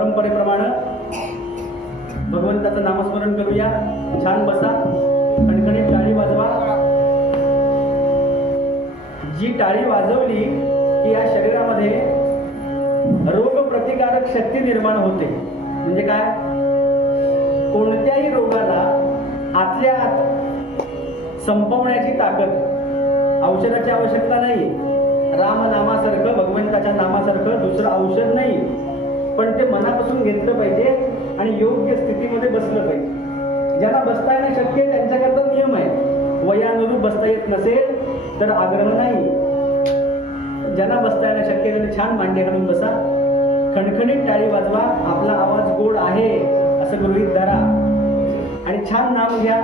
परंपरेप्रमाणे भगवंताचं नामस्मरण करूया. छान बसा, खणखणीत टाळी वाजवा. जी टाळी वाजवली की या शरीरामध्ये रोग प्रतिकारक शक्ती निर्माण होते. म्हणजे काय, कोणत्याही रोगाला आतल्या आत संपवण्याची ताकद. औषधाची आवश्यकता नाही. रामनामासारखं, भगवंताच्या नामासारखं दुसरं औषध नाही. पण ते मनापासून घेतलं पाहिजे आणि योग्य स्थितीमध्ये बसलं पाहिजे. ज्यांना बसता येणं शक्य आहे त्यांच्याकरता नियम आहे. वयानुरूप बसता येत नसेल तर आग्रह नाही. ज्यांना बसता येणं शक्य आहे त्यांनी छान मांडे घालून बसा. खणखणीत टाळी वाजवा. आपला आवाज गोड आहे असं गृहीत धरा आणि छान नाम घ्या.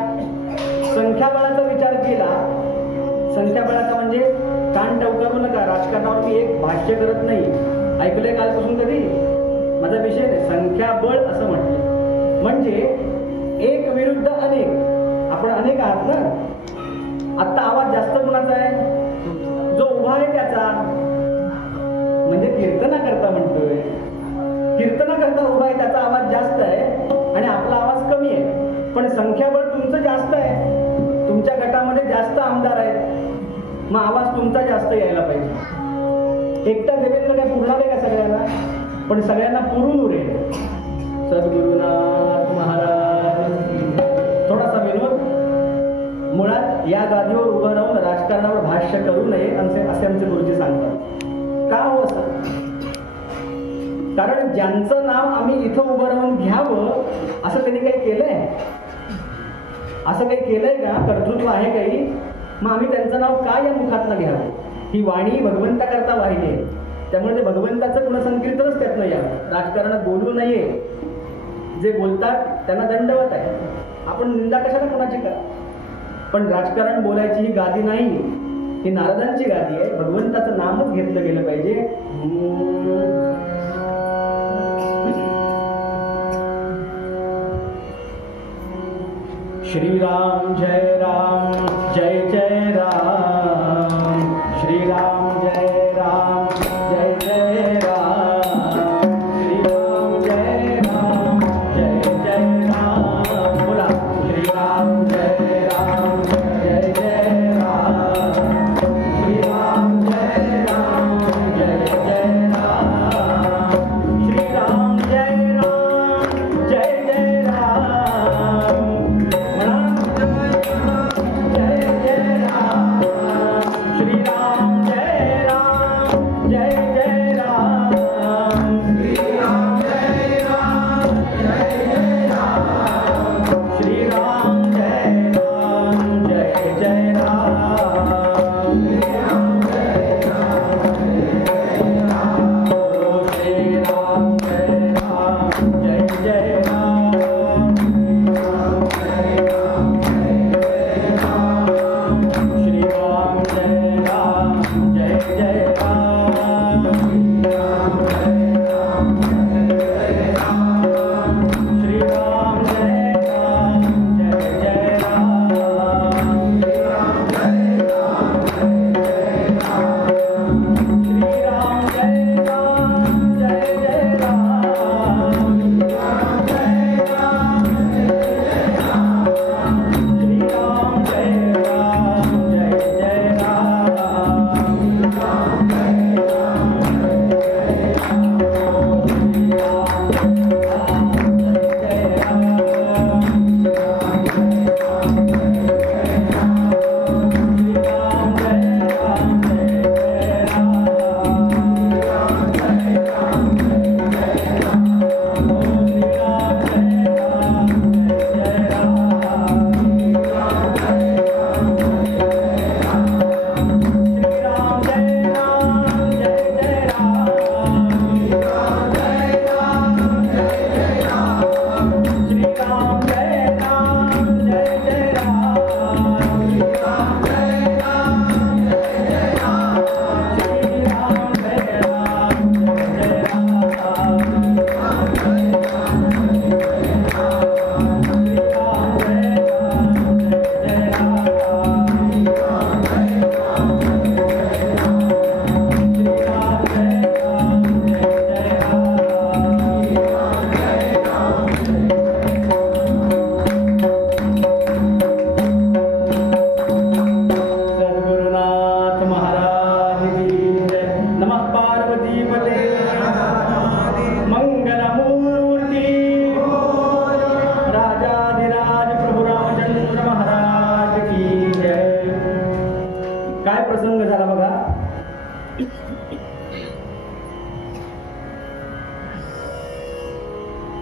संख्याबळाचा विचार केला. संख्याबळाचा म्हणजे कान टवकारू नका. राजकारणावर मी एक भाष्य करत नाही. ऐकलंय कालपासून कधी? माझा विषय नाही. संख्याबळ असं म्हटलं म्हणजे एक विरुद्ध अनेक. आपण अनेक आहात ना. आत्ता आवाज जास्त कुणाचा आहे? जो उभा आहे त्याचा. म्हणजे कीर्तना करता म्हणतोय. कीर्तना करता उभा आहे त्याचा आवाज जास्त आहे आणि आपला आवाज कमी आहे. पण संख्याबळ तुमचं जास्त आहे. तुमच्या गटामध्ये जास्त आमदार आहेत. मग आवाज तुमचा जास्त यायला पाहिजे. एकटा देवेंद्र काय पुरणार आहे का सगळ्यांना? पण सगळ्यांना पुरून उरेल. सद्गुरुनाथ महाराज. थोडासा विनोद. मुळात या गादीवर उभं राहून राजकारणावर भाष्य करू नये असे आमचे गुरुजी सांगतात. का हो असं? कारण ज्यांचं नाव आम्ही इथं उभं राहून घ्यावं असं त्यांनी काही केलंय? असं काही केलंय का? कर्तृत्व आहे काही? मग आम्ही त्यांचं नाव का या मुखातनं घ्यावं? ही वाणी भगवंताकरता वाहिली आहे. त्यामुळे ते भगवंताचं गुणसंकीर्तनच त्यातनं यावं. राजकारणात बोलू नये. जे बोलतात त्यांना दंडवत आहे. आपण निंदा कशाला कोणाची करा? पण राजकारण बोलायची ही गादी नाही. ही नारदांची गादी आहे. भगवंताचं नामच घेतलं गेलं पाहिजे. श्रीराम जय राम, जय जय राम. श्रीराम जय राम, जय जय राम. श्रीराम जय राम, जय जय राम. बोला श्रीराम जय राम, जय जय राम. श्रीराम जय राम, जय जय राम. श्रीराम जय राम, जय जय राम.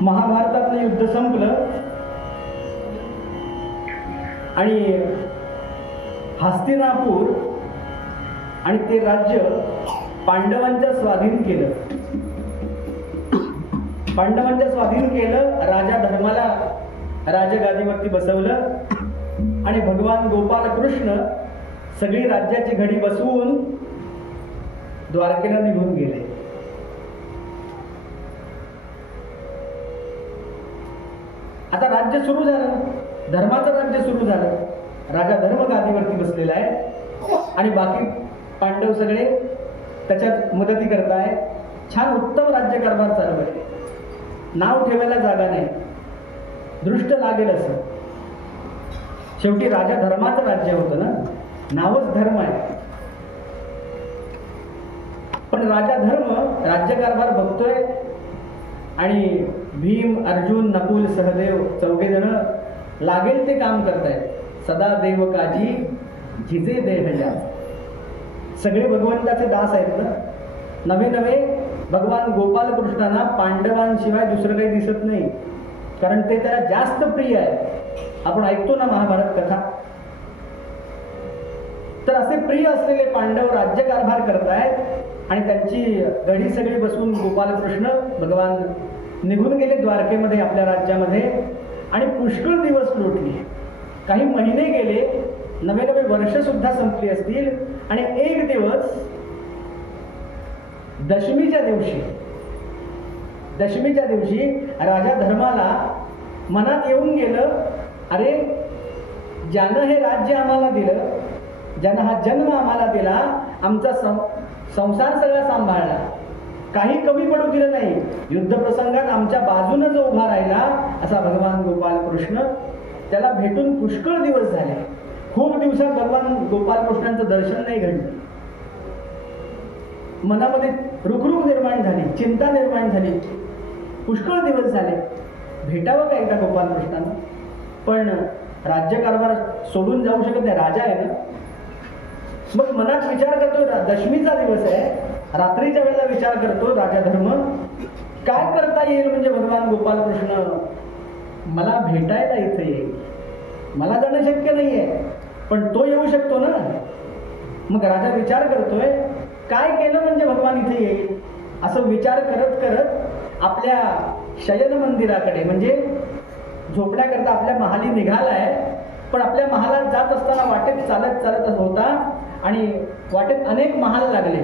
महाभारतातलं युद्ध संपलं आणि हस्तिनापूर आणि ते राज्य पांडवांच्या स्वाधीन केलं. पांडवांच्या स्वाधीन केलं. राजा धर्माला राजगादीवरती बसवलं आणि भगवान गोपाल कृष्ण सगळी राज्याची घडी बसवून द्वारकेला निघून गेले. आता राज्य सुरू झालं, धर्माचं राज्य सुरू झालं. राजा धर्म गादीवरती बसलेला आहे आणि बाकी पांडव सगळे त्याच्यात मदती करताय. छान उत्तम राज्यकारभार चालू आहे. नाव ठेवायला जागा नाही, दृष्ट लागेल असं. शेवटी राजा धर्माचं राज्य होतं ना, नावच धर्म आहे. पण राजा धर्म राज्यकारभार बघतोय आणि भीम, अर्जुन, नकुल, सहदेव चौघेजण लागेल ते काम करतायत. सदा देव काजी झिजे देहजा. सगळे भगवंताचे दास आहेत ना. नवे नवे भगवान गोपाल कृष्णांना पांडवांशिवाय दुसरं काही दिसत नाही, कारण ते त्याला जास्त प्रिय आहे. आपण ऐकतो ना महाभारत कथा. तर असे प्रिय असलेले पांडव राज्यकारभार करतायत आणि त्यांची गडी सगळी बसून गोपालकृष्ण भगवान निघून गेले द्वारकेमध्ये, आपल्या राज्यामध्ये. आणि पुष्कळ दिवस लोटले, काही महिने गेले, नवे नवे वर्ष सुद्धा संपली असतील. आणि एक दिवस दशमीच्या दिवशी राजा धर्माला मनात येऊन गेलं, अरे ज्यानं हे राज्य आम्हाला दिलं, ज्यानं हा जन्म आम्हाला दिला, आमचा संसार सगळा सांभाळला, काही कमी पडू दिलं नाही, युद्ध प्रसंगात आमच्या बाजूनं जो उभा राहिला असा भगवान गोपाल कृष्ण, त्याला भेटून पुष्कळ दिवस झाले. खूप दिवसात भगवान गोपाल कृष्णांचं दर्शन नाही घडलं. मनामध्ये रुखरुख निर्माण झाली, चिंता निर्माण झाली. पुष्कळ दिवस झाले, भेटावं का एकदा गोपाल कृष्णांना. पण राज्यकारभार सोडून जाऊ शकत नाही, राजा आहे ना. मग मनात विचार करतो, दशमीचा दिवस आहे, रात्रीच्या वेळेला विचार करतो राजा धर्म, काय करता येईल म्हणजे भगवान गोपाल कृष्ण मला भेटायला इथे येईल. मला जाणं शक्य नाहीये, पण तो येऊ शकतो ना. मग राजा विचार करतोय, काय केलं म्हणजे भगवान इथे येईल. असं विचार करत करत आपल्या शयन मंदिराकडे म्हणजे झोपण्याकरता आपल्या महाली निघालाय. पण आपल्या महालात जात असताना वाटेत चालत चालत होता आणि वाटेत अनेक महाल लागले.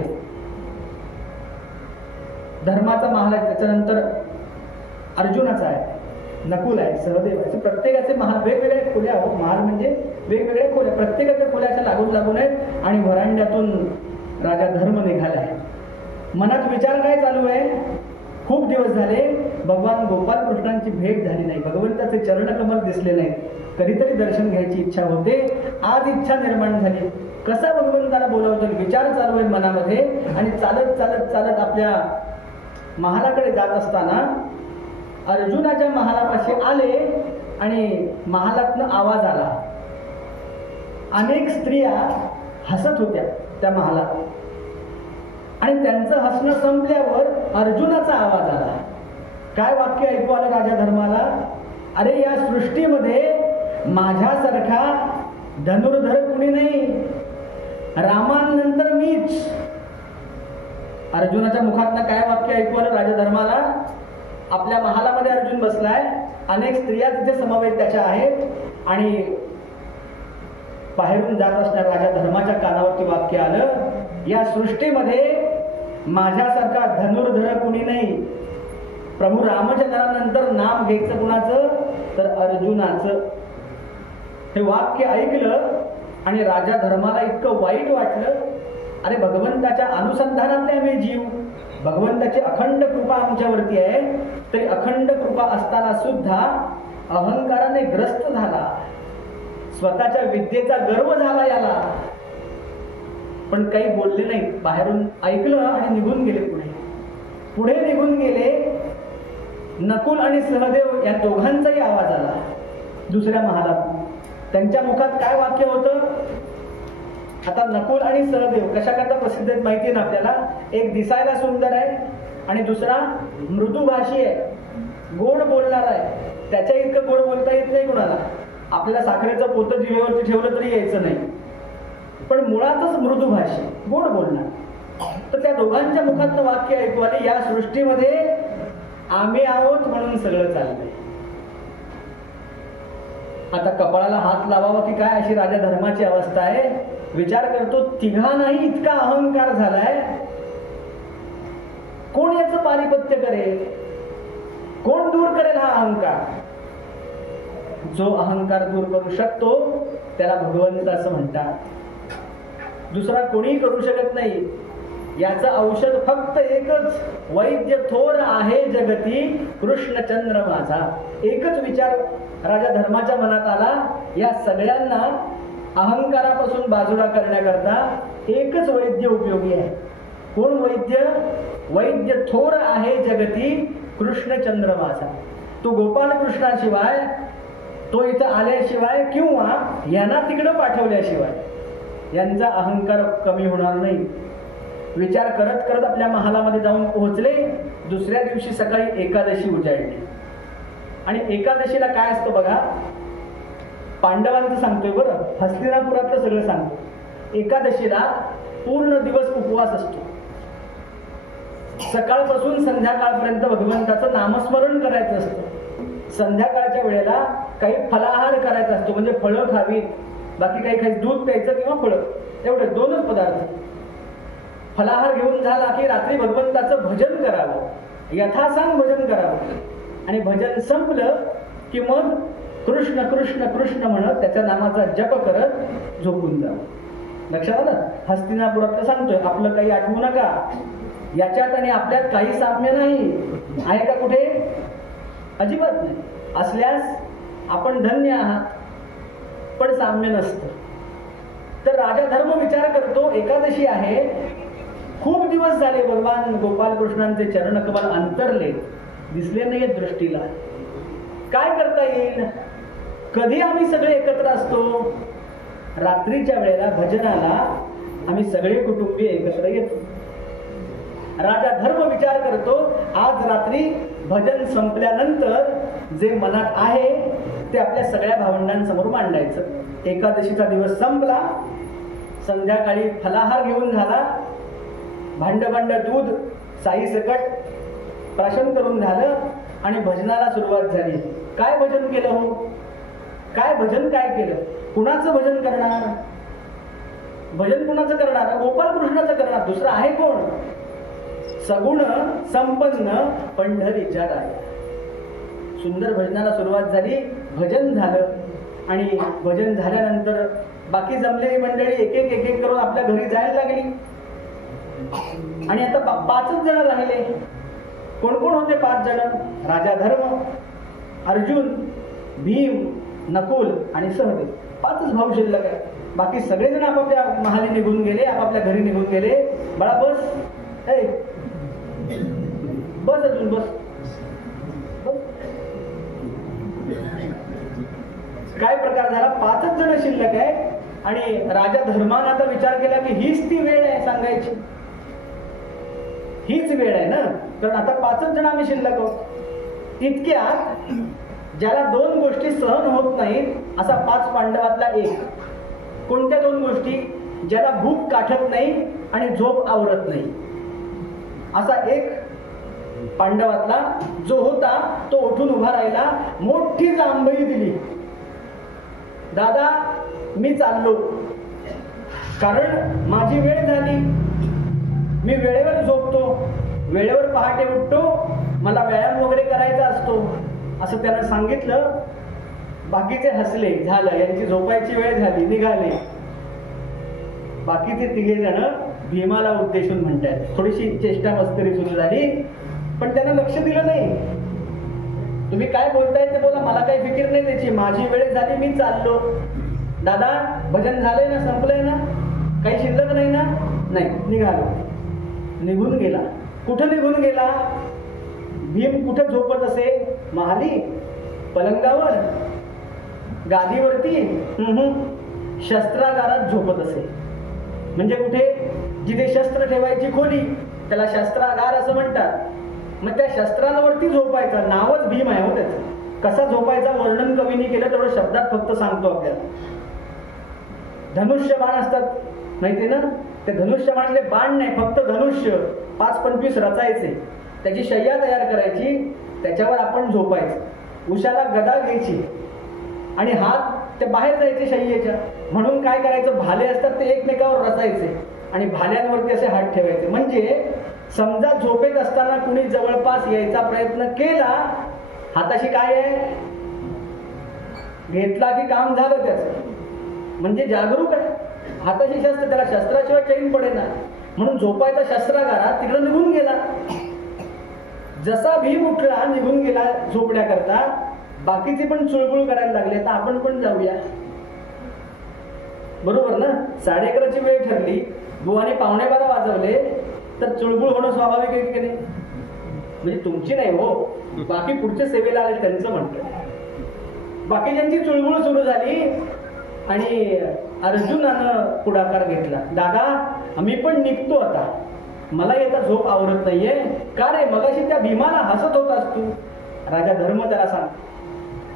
धर्माचा महाल आहे, त्याच्यानंतर अर्जुनाचा आहे, नकुल आहे, सहदेव आहे. प्रत्येकाचे महाल वेगवेगळ्या खोल्या, महाल म्हणजे वेगवेगळ्या खोल्या, प्रत्येकाच्या खोल्या अशा लागून लागून आहेत. आणि व्हरांड्यातून राजा धर्म निघाला आहे. मनात विचार काय चालू आहे, खूप दिवस झाले भगवान गोपाल कृष्णांची भेट झाली नाही, भगवंताचे चरणकमल दिसले नाहीत, कधीतरी दर्शन घ्यायची इच्छा होते. आज इच्छा निर्माण झाली, कसा भगवंताला बोलावतो विचार चालू आहे मनामध्ये. आणि चालत चालत चालत आपल्या महालाकडे जात असताना अर्जुनाच्या महालापाशी आले आणि महालातनं आवाज आला. अनेक स्त्रिया हसत होत्या त्या महालात आणि त्यांचं हसणं संपल्यावर अर्जुनाचा आवाज आला. काय वाक्य ऐकू आलं राजा धर्माला, अरे या सृष्टीमध्ये माझ्यासारखा धनुर्धर कुणी नाही, रामानंतर मीच. अर्जुनाच्या मुखातनं काय वाक्य ऐकू आलं राजा धर्माला, आपल्या महालामध्ये अर्जुन बसलाय, अनेक स्त्रिया तिथे समवेत त्याच्या आहेत आणि बाहेरून जात असणाऱ्या राजा धर्माच्या कानावरती वाक्य आलं, या सृष्टीमध्ये माझ्यासारखा धनुर्धर कुणी नाही. प्रभू रामचंद्रानंतर नाम घ्यायचं कुणाचं, तर अर्जुनाचं. हे वाक्य ऐकलं आणि राजा धर्माला इतकं वाईट वाटलं, अरे भगवंताच्या अनुसंधानातले आम्ही जीव, भगवंताची अखंड कृपा आमच्यावरती आहे, तरी अखंड कृपा असताना सुद्धा अहंकाराने ग्रस्त झाला, स्वतःच्या विद्येचा गर्व झाला याला. पण काही बोलले नाही, बाहेरून ऐकलं आणि निघून गेले. पुढे निघून गेले. नकुल आणि सहदेव या दोघांचाही आवाज आला दुसऱ्या महालात. त्यांच्या मुखात काय वाक्य होतं, आता नकुल आणि सहदेव कशाकरता प्रसिद्ध आहेत माहिती आहे ना आपल्याला. एक दिसायला सुंदर आहे आणि दुसरा मृदुभाषी आहे. गोड बोलणार आहे, त्याच्या इतकं गोड बोलता येत नाही कुणाला. आपल्याला साखरेचं पोतं जिभेवरती ठेवलं तरी यायचं नाही, पण मुळातच मृदू भाषी, गोड बोलणार. तर त्या दोघांच्या मुखातनं वाक्य ऐकू आले, या सृष्टीमध्ये आम्ही आहोत म्हणून सगळं चाललंय. आता कपाळाला हात लावावा की काय अशी राजा धर्माची अवस्था आहे. विचार करतो, तिघांनाही इतका अहंकार झालाय, कोण याचं पारिपत्य करेल, कोण दूर करेल हा अहंकार. जो अहंकार दूर करू शकतो त्याला भगवंत असं म्हणतात. दुसरा कोणीही करू शकत नाही. याचं औषध फक्त एकच, वैद्य थोर आहे जगती कृष्णचंद्र माझा. एकच विचार राजा धर्माच्या मनात आला, या सगळ्यांना अहंकारापासून बाजूला करण्याकरता एकच वैद्य उपयोगी आहे. कोण वैद्य? वैद्य थोर आहे जगती कृष्णचंद्र माझा. तो गोपाल कृष्णाशिवाय, तो इथं आल्याशिवाय किंवा यांना तिकडं पाठवल्याशिवाय यांचा अहंकार कमी होणार नाही. विचार करत करत आपल्या महालामध्ये जाऊन पोहोचले. दुसऱ्या दिवशी सकाळी एकादशी उजाडली. आणि एकादशीला काय असतं बघा, पांडवांचं सांगतोय बरं, हस्तिनापुरातलं सगळं सांगतो. एकादशीला पूर्ण दिवस उपवास असतो. सकाळपासून संध्याकाळपर्यंत भगवंताचं नामस्मरण करायचं असतं. संध्याकाळच्या वेळेला काही फलाहार करायचा असतो, म्हणजे फळं खावी, बाकी काही खायचं, दूध प्यायचं किंवा फळं, एवढे दोनच पदार्थ. फलाहार घेऊन झाला की रात्री भगवंताचं भजन करावं, यथासांग भजन करावं. आणि भजन संपलं की मग कृष्ण कृष्ण कृष्ण म्हणत त्याच्या नामाचा जप करत झोपून जावं. लक्षात आलं? हस्तिनापुरात सांगतोय, आपलं काही आठवू नका. याच्यात आणि आपल्यात काही साम्य नाही. आहे का कुठे? अजिबात नाही. असल्यास आपण धन्य आहात, पण साम्य नसतं. तर राजा धर्म विचार करतो, एकादशी आहे, खूप दिवस झाले भगवान गोपाल कृष्णांचे चरण कमल अंतरले, दिसले नाहीये दृष्टीला. काय करता येईल? कधी आम्ही सगळे एकत्र असतो? रात्रीच्या वेळेला भजनाला आम्ही सगळे कुटुंबीय एकत्र येतो. राजा धर्म विचार करतो, आज रात्री भजन संपल्यानंतर जे मनात आहे ते आपल्या सगळ्या भावंडांसमोर मांडायचं. एकादशीचा दिवस संपला, संध्याकाळी फलाहार घेऊन झाला, भांड दूध साई सकट प्राशन करून झालं आणि भजनाला सुरुवात झाली. काय भजन केलं हो? काय भजन काय केलं? कुणाचं भजन करणार? भजन कुणाचं करणार? गोपाल कृष्णाचं करणार. दुसरं आहे कोण? सगुण संपन्न पंढरीच्या राया. सुंदर भजनाला सुरुवात झाली, भजन झालं आणि भजन झाल्यानंतर बाकी जमलेली मंडळी एक एक करून आपल्या घरी जायला लागली. आणि आता 5च जण राहिले. कोण कोण होते 5 जण? राजा धर्म, अर्जुन, भीम, नकुल आणि सहदेव. 5च भाऊ शिल्लक आहे. बाकी सगळेजण आपापल्या महाली निघून गेले, आपापल्या घरी निघून गेले. बाळा बस, बस अजून बस. काय प्रकार झाला? 5च जण शिल्लक आहे. आणि राजा धर्मानं आता विचार केला की हीच ती वेळ आहे सांगायची, हीच वेळ आहे ना, कारण आता 5च जण आम्ही शिल्लक आहोत. इतक्यात ज्याला 2 गोष्टी सहन होत नाहीत असा 5 पांडवातला एक. कोणत्या 2 गोष्टी? ज्याला भूक काठत नाही आणि झोप आवरत नाही असा एक पांडवातला जो होता, तो उठून उभा राहिला, मोठी जांभई दिली. दादा मी चाललो, कारण माझी वेळ झाली, मी वेळेवर झोपतो, वेळेवर पहाटे उठतो, मला व्यायाम वगैरे करायचा असतो असं त्यानं सांगितलं. बाकीचे हसले, झालं यांची झोपायची वेळ झाली, निघाले. बाकीचे 3 जण भीमाला उद्देशून म्हणतात. थोडीशी चेष्टा मस्करी सुरू झाली, पण त्यानं लक्ष दिलं नाही. तुम्ही काय बोलताय ते बोला, मला काही फिकीर नाही त्याची, माझी वेळ झाली, मी चाललो. दादा भजन झालंय ना, संपलंय ना, काही शिल्लक नाही ना? नाही. निघालो. निघून गेला. कुठं निघून गेला? भीम कुठं झोपत असे? महाली, पलंगावर, गादीवरती, शस्त्रागारात झोपत असे. म्हणजे कुठे? जिथे शस्त्र ठेवायची खोली त्याला शस्त्रागार असं म्हणतात. मग त्या शस्त्रांवरती झोपायचा. नावच भीम आहे हो त्याचं. कसा झोपायचा वर्णन कवीने केलं तेवढं शब्दात फक्त सांगतो आपल्याला. धनुष्य बाण असतात माहिती ना, ते धनुष्य बाणले बाण नाही, फक्त धनुष्य 5-25 रचायचे, त्याची शय्या तयार करायची, त्याच्यावर आपण झोपायचं. उशाला गदा घ्यायची आणि हात ते बाहेर जायचे शय्येच्या. म्हणून काय करायचं, भाले असतात ते एकमेकावर रचायचे आणि भाल्यांवरती असे हात ठेवायचे. म्हणजे समजा झोपेत असताना कुणी जवळपास यायचा प्रयत्न केला, हाताशी काय आहे, घेतला की काम झालं त्याचं. म्हणजे जागरूक आहे, हाताशी शस्त्र, त्याला शस्त्राशिवाय चैन पडेना. म्हणून झोपायचा शस्त्रागारात तिकडे निघून गेला. जसा भीम उठला निघून गेला झोपण्याकरता, बाकीचे पण चुळबुळ करायला लागले. तर आपण पण जाऊया, बरोबर ना. 11:30ची वेळ ठरली, बुवाने 11:15 वाजवले, तर चुळबुळ होणं स्वाभाविक आहे की नाही. म्हणजे तुमची नाही हो, बाकी पुढच्या सेवेला आले त्यांचं म्हणतं. बाकीच्यांची चुळबुळ सुरू झाली आणि अर्जुनानं पुढाकार घेतला. दादा मी पण निघतो आता, मला येता झोप आवरत नाहीये. का रे, मगाशी त्या भीमाला हसत होतास तू. राजा धर्म त्याला सांग,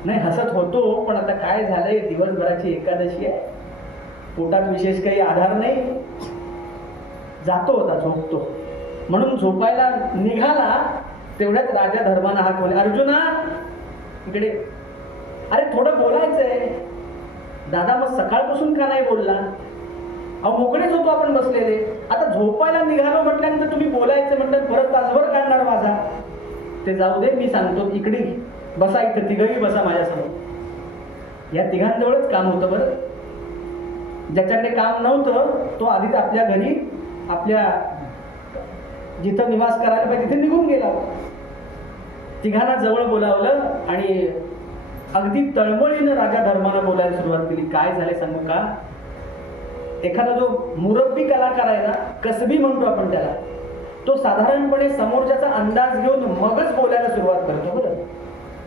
नाही हसत होतो, पण आता काय झालंय, दिवसभराची एकादशी आहे, पोटात विशेष काही आधार नाही, जातो होता, झोपतो. म्हणून झोपायला निघाला, तेवढ्यात राजा धर्मानं हाक बोलले, अर्जुना इकडे. अरे थोडं बोलायचंय. दादा मग सकाळपासून का नाही बोलला. अहो मोकळेच होतो आपण बसलेले, आता झोपायला निघालो म्हटल्यानंतर तुम्ही बोलायचं म्हटलं परत तासभर काढणार माझा. ते जाऊ दे, मी सांगतो, इकडे बसा, इथं तिघही बसा माझ्यासमोर. या तिघांजवळच काम होतं बरं. ज्याच्याकडे काम नव्हतं तो आधीच आपल्या घरी, आपल्या जिथं निवास करायला पाहिजे तिथे निघून गेला. तिघांना जवळ बोलावलं आणि अगदी तळमळीनं राजा धर्मानं बोलायला सुरुवात केली. काय झाले सांगू का, एखादा जो मुरब्बी कलाकार आहे ना, कसबी म्हणतो आपण त्याला, तो साधारणपणे समोरच्याचा अंदाज घेऊन मगच बोलायला सुरुवात करतो बरं.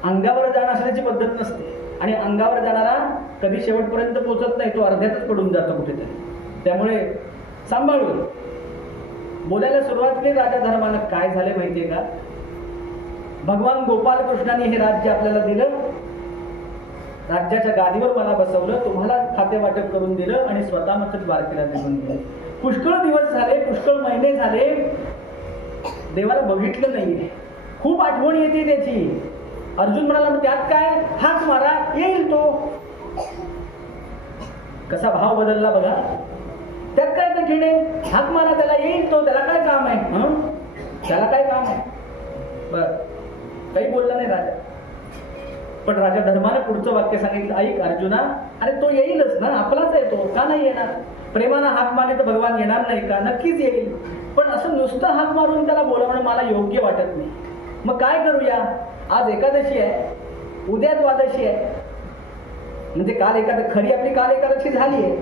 अंगावर जाणं असण्याची पद्धत नसते, आणि अंगावर जाणारा कधी शेवटपर्यंत पोहोचत नाही, तो अर्ध्यातच पडून जातो कुठेतरी. त्यामुळे सांभाळून बोलायला सुरुवात केली राजा धर्मानं. काय झाले माहितीये का, भगवान गोपाल कृष्णाने हे राज्य आपल्याला दिलं, राज्याच्या गादीवर मला बसवलं, तुम्हाला खाते वाटप करून दिलं आणि स्वतः मग द्वारकेला निघून गेलं. पुष्कळ दिवस झाले, पुष्कळ महिने झाले, देवाला बघितलं नाहीये. खूप आठवण येते त्याची. अर्जुन म्हणाला, त्यात काय, हाच मारा, येईल तो. कसा भाव बदलला बघा. त्यात काय कठीण आहे, हाक मारा, त्याला येईल तो, त्याला काय काम आहे, त्याला काय काम आहे. बर, काही बोलला नाही राजा. पण राजा धर्माने पुढचं वाक्य सांगितलं, ऐक अर्जुना, अरे तो येईलच ना, आपलाच आहे तो, का नाही येणार. प्रेमानं हाक मारले तर भगवान येणार नाही का, नक्कीच येईल. पण असं नुसतं हाक मारून त्याला बोलावणं मला योग्य वाटत नाही. मग काय करूया, आज एकादशी आहे, उद्या द्वादशी आहे, म्हणजे काल खरी आपली काल एकादशी झाली आहे.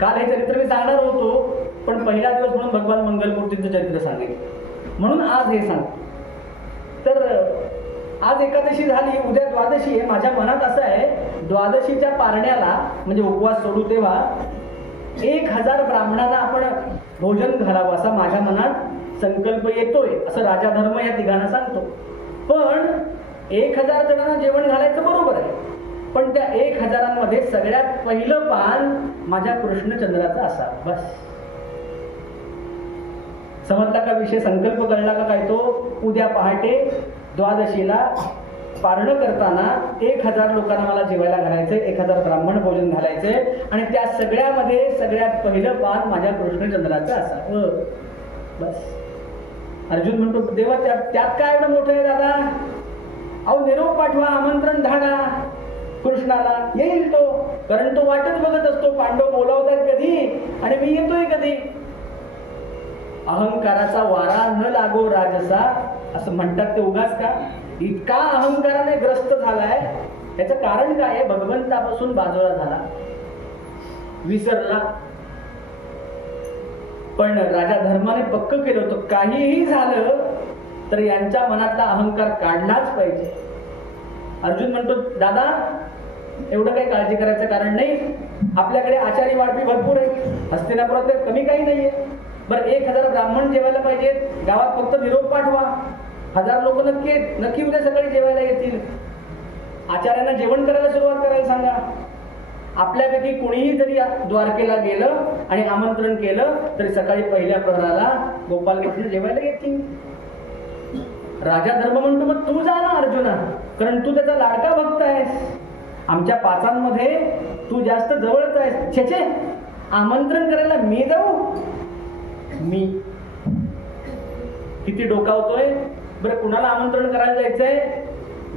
काल हे चरित्र मी सांगणार होतो, पण पहिला दिवस म्हणून भगवान मंगलमूर्तींचं चरित्र सांगितलं, म्हणून आज हे सांगतो. तर आज एकादशी झाली, उद्या द्वादशी आहे. माझ्या मनात असं आहे, द्वादशीच्या पारण्याला म्हणजे उपवास सोडू तेव्हा 1000 ब्राह्मणांना आपण भोजन घालावं असा माझ्या मनात संकल्प येतोय, असं राजा धर्म या तिघांना सांगतो. पण 1000 जणांना जेवण घालायचं बरोबर आहे, पण त्या 1000मध्ये सगळ्यात पहिलं पान माझ्या कृष्णचंद्राचं असावं. बस समजला का विषय, संकल्प कळला का काय तो. उद्या पहाटे द्वादशीला पारणं करताना 1000 लोकांना मला जेवायला घालायचंय, 1000 ब्राह्मण भोजन घालायचंय, आणि त्या सगळ्यामध्ये सगळ्यात पहिलं पान माझ्या कृष्णचंद्राचं असावं. बस. अर्जुन म्हणतो, देवा त्यात काय एवढं मोठं आहे दादा. अहो निरोप पाठवा, आमंत्रण धाडा कृष्णाला, येईल तो. कारण तो वाटच बघत असतो, पांडव बोलावतात कधी आणि मी येतोय कधी. अहंकाराचा वारा न लागो राजसा असं म्हणतात ते उगाच का. इतका अहंकाराने ग्रस्त झालाय, याचं कारण काय आहे, भगवंतापासून बाजूला झाला, विसरला. पण राजा धर्माने पक्क केलं होतं, काहीही झालं तर यांच्या मनातला अहंकार काढलाच पाहिजे. अर्जुन म्हणतो, दादा एवढं काही काळजी करायचं कारण नाही, आपल्याकडे आचारी वाढपी भरपूर आहे, हस्तिनापुरात कमी काही नाहीये. बरं 1000 ब्राह्मण जेवायला पाहिजेत, गावात फक्त निरोप पाठवा. 1000 लोक नक्की उद्या सकाळी जेवायला येतील. आचार्यांना जेवण करायला सुरुवात करायला सांगा. आपल्यापैकी कोणीही जरी द्वारकेला गेलं आणि आमंत्रण केलं तरी सकाळी पहिल्या प्रहराला गोपालकृष्ण जेवायला येतील. राजा धर्म म्हणतो मग तू जा ना अर्जुना, कारण तू त्याचा लाडका भक्त आहेस. आमच्या पाचांमध्ये तू जास्त जवळच आहेस. छे छे, आमंत्रण करायला मी जाऊ? मी किती डोकावतोय बरं. कुणाला आमंत्रण करायला जायचंय?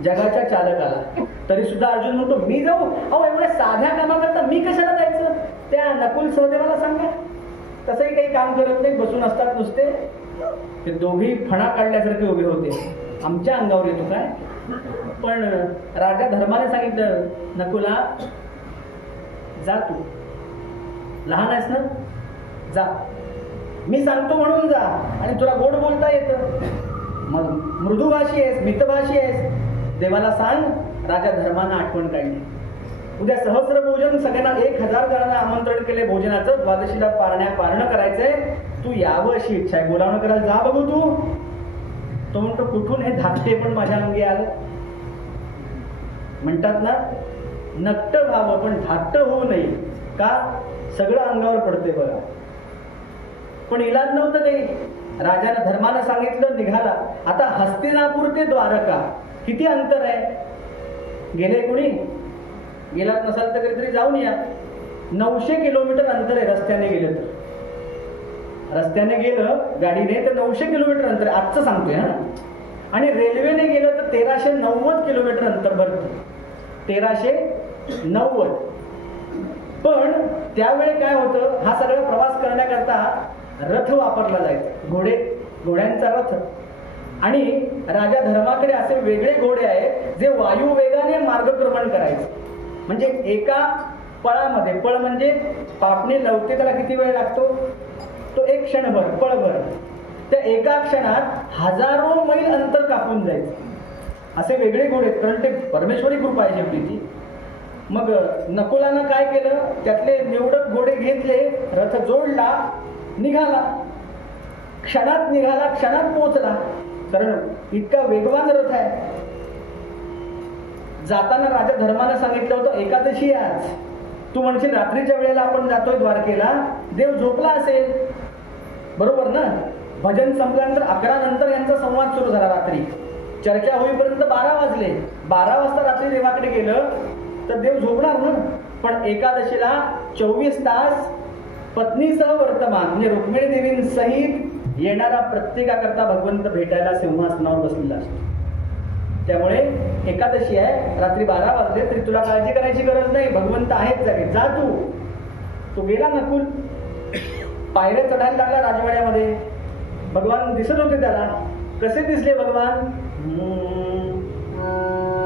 जगाच्या चालकाला. तरी सुद्धा अर्जुन म्हणतो मी जाऊ? अहो एवढ्या साध्या कामाकरता मी कशाला जायचं? त्या नकुल सहदेवाला सांगा. तसंही काही काम करत नाही, बसून असतात नुसते. ते दोघी फणा काढल्यासारखे उभे होते. आमच्या अंगावर येतो काय? पण राजा धर्माने सांगितलं नकुला जा, तू लहान आहेस ना, जा. मी सांगतो म्हणून जा. आणि तुला गोड बोलता येतं, मग मृदुभाषी आहेस, मितभाषी आहेस, देवाला सांग. राजा धर्मानं आठवण काढली. उद्या सहस्र भोजन, सगळ्यांना 1000 जणांना आमंत्रण केले भोजनाचं. द्वादशीला पारणं करायचंय. तू यावं अशी इच्छा आहे. बोलावणं करायला जा बघू तू. तो म्हणतो कुठून हे धाकटे पण माझ्या अंगी आलं? म्हणतात ना नकट व्हावं पण धाकट होऊ नये. का? सगळं अंगावर पडते बघा. पण इलाज नव्हतं काही. राजानं धर्मानं सांगितलं, निघाला. आता हस्तिनापूर ते द्वारका किती अंतर आहे? गेले कोणी? गेलात नसाल तर कधीतरी जाऊन या. 900 किलोमीटर अंतर आहे रस्त्याने गेलं तर. रस्त्याने गेलं गाडीने तर 900 किलोमीटर अंतर आहे. आजचं सांगतोय हा. आणि रेल्वेने गेलं तर 1390 किलोमीटर अंतर भरतं. 1390. पण त्यावेळी काय होतं, हा सगळा प्रवास करण्याकरता रथ वापरला जायचा. घोड्यांचा रथ. आणि राजा धर्माकडे असे वेगळे घोडे आहेत जे वायू वेगाने मार्गक्रमण करायचे. म्हणजे एका पळामध्ये, पळ म्हणजे पापणी लवते, त्याला किती वेळ लागतो? तो 1 क्षणभर, पळभर. त्या एका क्षणात हजारो मैल अंतर कापून जायचं. असे वेगळे घोडे, कारण ते परमेश्वरी कृपा आहे शेवटी ती. मग नकुलानं काय केलं, त्यातले निवडक घोडे घेतले, रथ जोडला, निघाला. क्षणात निघाला, क्षणात पोहोचला, कारण इतका वेगवान रथ आहे. जाताना राजा धर्मानं सांगितलं होतं एकादशी आज. तू म्हणशील रात्रीच्या वेळेला आपण जातोय द्वारकेला, देव झोपला असेल. बरोबर ना? भजन संपल्यानंतर 11 नंतर यांचा संवाद सुरू झाला. रात्री चर्चा होईपर्यंत 12 वाजले. 12 वाजता रात्री देवाकडे गेलं तर देव झोपणार ना. पण एकादशीला 24 तास पत्नीसह वर्तमान, म्हणजे रुक्मिणी देवींसहित येणारा प्रत्येकाकरता भगवंत भेटायला सिंहासनावर बसलेला असतो. त्यामुळे एकादशी आहे, रात्री 12 वाजले तरी तुला काळजी करायची गरज नाही. भगवंत आहेत जागे, जा तू. तो गेला नकुल. पायऱ्या चढायला लागला राजवाड्यामध्ये. भगवान दिसत होते त्याला. कसे दिसले भगवान?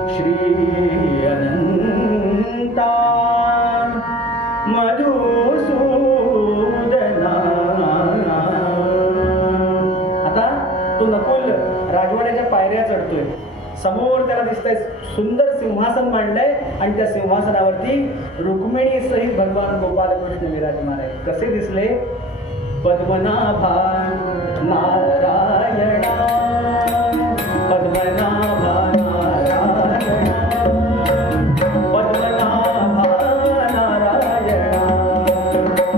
श्री अनंता मधुसूदना. आता तो नकुल राजवाड्याच्या पायऱ्या चढतोय. समोर त्याला दिसतंय सुंदर सिंहासन मांडलंय आणि त्या सिंहासनावरती रुक्मिणी सहित भगवान गोपालकृष्ण विराजमान आहे. कसे दिसले? पद्मनाभा नारायणा, पद्मनाभा नारायणा, पद्मनाभा नारायणा,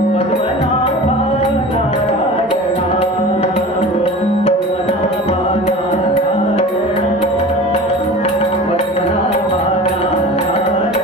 पद्मनाभा नारायणा, पद्मनाभा नारायणा, पद्मनाभा नारायणा.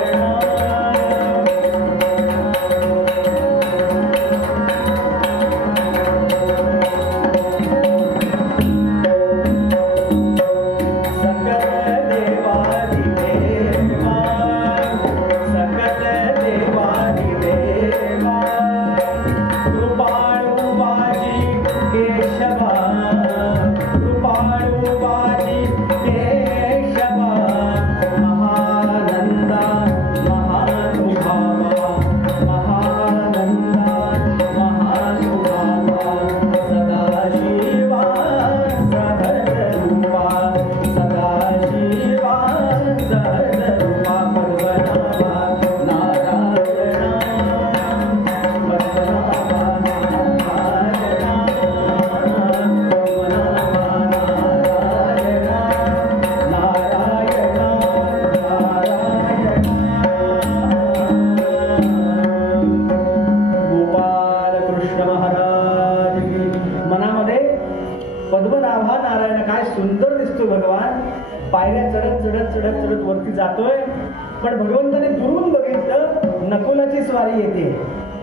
पायऱ्या चढत चढत चढत चढत वरती जातोय. पण भगवंताने दुरून बघितलं नकुलाची स्वारी येते,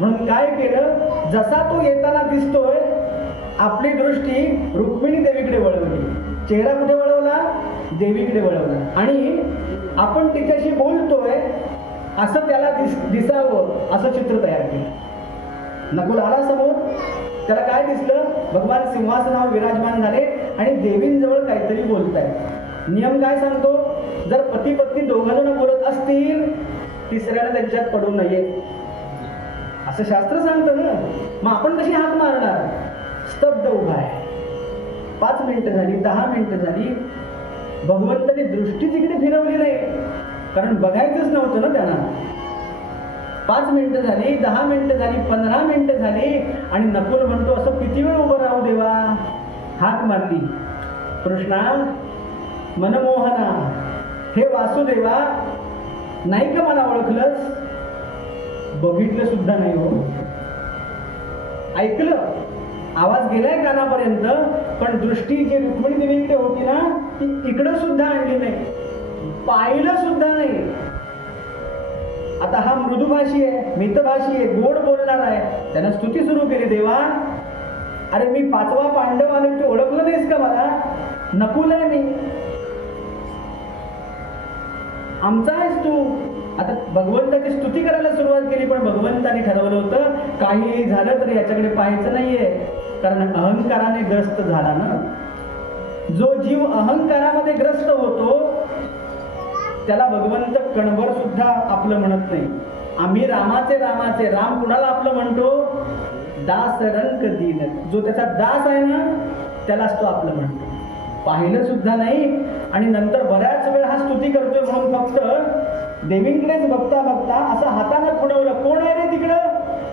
म्हणून काय केलं, जसा तो येताना दिसतोय आपली दृष्टी रुक्मिणी देवीकडे वळवली. चेहरा कुठे वळवला, देवीकडे वळवला. आणि आपण तिच्याशी बोलतोय असं त्याला दिसावं असं चित्र तयार केलं. नकुल आला समोर, त्याला काय दिसलं, भगवान सिंहासनावर विराजमान झाले आणि देवींजवळ काहीतरी बोलतायत. नियम काय सांगतो, जर पती पत्नी दोघं जण बोलत असतील तिसऱ्याला त्यांच्यात पडू नये असं शास्त्र सांगतं ना. मग आपण कशी हाक मारणार, स्तब्ध उभा आहे. 5 मिनिटं झाली, 10 मिनिटं झाली, भगवंताने दृष्टी तिकडे फिरवली नाही, कारण बघायचंच नव्हतं ना त्यांना. 5 मिनिटं झाली, 10 मिनिटं झाली, 15 मिनिटं झाली आणि नकुल म्हणतो असं किती वेळ उभं राहू देवा. हाक मारली, कृष्णा मनमोहना, हे वासुदेवा, नाही का मला ओळखलंस. बघितलं सुद्धा नाही हो. ऐकलं, आवाज गेलाय कानापर्यंत, पण दृष्टी जी रुक्मिणी देवीकडे होती ना ती इकडं सुद्धा आणली नाही, पाहिलं सुद्धा नाही. आता हा मृदुभाषी आहे, मितभाषी आहे, गोड बोलणार आहे. त्यानं स्तुती सुरू केली, देवा अरे मी 5वा पांडव आले, तू ओळखलं नाहीस का मला, नकुल आहे मी, आमचा आहेस तू. आता भगवंताची स्तुती करायला सुरुवात केली, पण भगवंताने ठरवलं होतं काही झालं तरी याच्याकडे पाहायचं नाहीये, कारण अहंकाराने ग्रस्त झाला ना. जो जीव अहंकारामध्ये ग्रस्त होतो त्याला भगवंत कणभर सुद्धा आपलं म्हणत नाही. आम्ही रामाचे रामाचे, राम कुणाला आपलं म्हणतो, दास रंक दीन, जो त्याचा दास आहे ना त्यालाच तो आपलं म्हणतो. पाहिलं सुद्धा नाही आणि नंतर बऱ्याच वेळ हा स्तुती करतोय म्हणून फक्त देवींकडेच बघता बघता असं हातानं खुणवलं, कोण आहे रे तिकडं,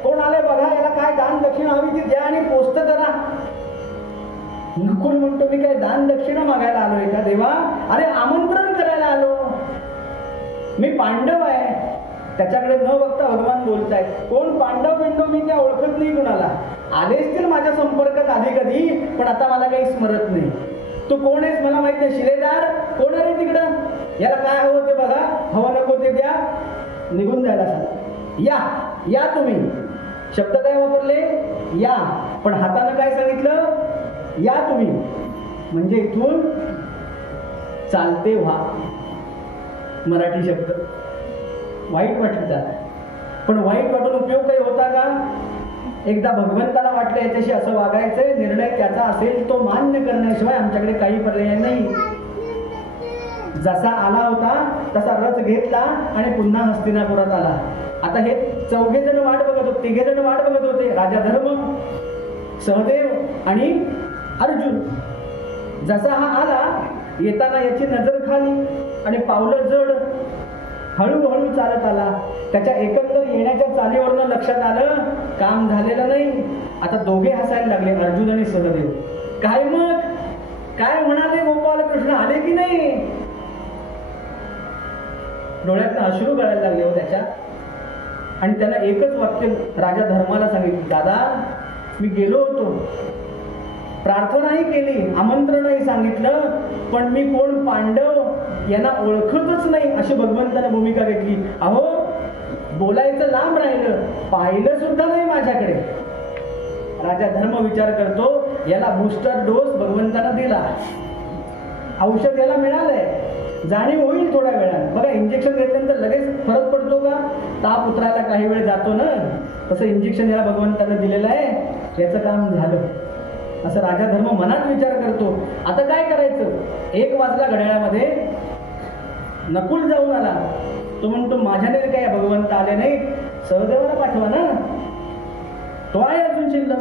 कोण आलंय बघा, याला काय दान दक्षिणा हवी ती द्या आणि पोस्ट करा. नकुल म्हणतो मी काय दान दक्षिणा मागायला आलोय का देवा, अरे आमंत्रण करायला आलो, मी पांडव आहे. त्याच्याकडे न बघता भगवान बोलतायत, कोण पांडव बिंडव मी काय ओळखत नाही कुणाला, आले असतील माझ्या संपर्कात आधी कधी, पण आता मला काही स्मरत नाही. तू कोण आहेस मला माहित नाही, शिलेदार कोण आहे तिकडं, याला काय हवं ते बघा, हवं नको ते द्या, निघून जायला सांगा. या या तुम्ही, शब्द काय वापरले, या, पण हातानं काय सांगितलं, या तुम्ही, म्हणजे इथून चालते व्हा. मराठी शब्द वाईट वाटतात, पण वाईट वाटून उपयोग काही होता का. एकदा भगवंताला वाटलं याच्याशी असं वागायचंय, निर्णय त्याचा असेल तो मान्य करण्याशिवाय आमच्याकडे काही पर्याय नाही. जसा आला होता तसा रथ घेतला आणि पुन्हा हस्तिनापुरात आला. आता हे 4 जण वाट बघत होते, 3 जण वाट बघत होते, राजा धर्म, सहदेव आणि अर्जुन. जसा हा आला येताना याची नजर खाली आणि पावलं जड, हळूहळू चालत आला. त्याच्या एकंदर येण्याच्या चालीवरनं लक्षात आलं काम झालेलं नाही. आता दोघे हसायला लागले, अर्जुन आणि सहदेव. काय मग काय म्हणाले गोपाल कृष्ण, आले की नाही. डोळ्यातनं अश्रू गळायला लागले हो त्याच्या. आणि त्याला एकच वाक्य राजा धर्माला सांगितलं, दादा मी गेलो होतो, प्रार्थनाही केली, आमंत्रणही सांगितलं, पण मी कोण पांडव यांना ओळखतच नाही अशी भगवंताने भूमिका घेतली. अहो बोलायचं लांब राहिलं, पाहिलं सुद्धा नाही माझ्याकडे. राजा धर्म विचार करतो, याला बूस्टर डोस भगवंताने दिला, औषध याला मिळालंय, जाणीव होईल थोड्या वेळात. बघा इंजेक्शन घेतल्यानंतर लगेच फरक पडतो का, ताप उतरायला काही वेळ जातो ना, तसं इंजेक्शन याला भगवंताने दिलेलं आहे, याचं काम झालं असं राजा धर्म मनात विचार करतो. आता काय करायचं. 1 वाजला घड्याळामध्ये, नकुल जाऊन आला. तो म्हणतो माझ्याने काय भगवंत आले नाही, सहदेवाला पाठवा ना, तो आहे अजून शिल्लक.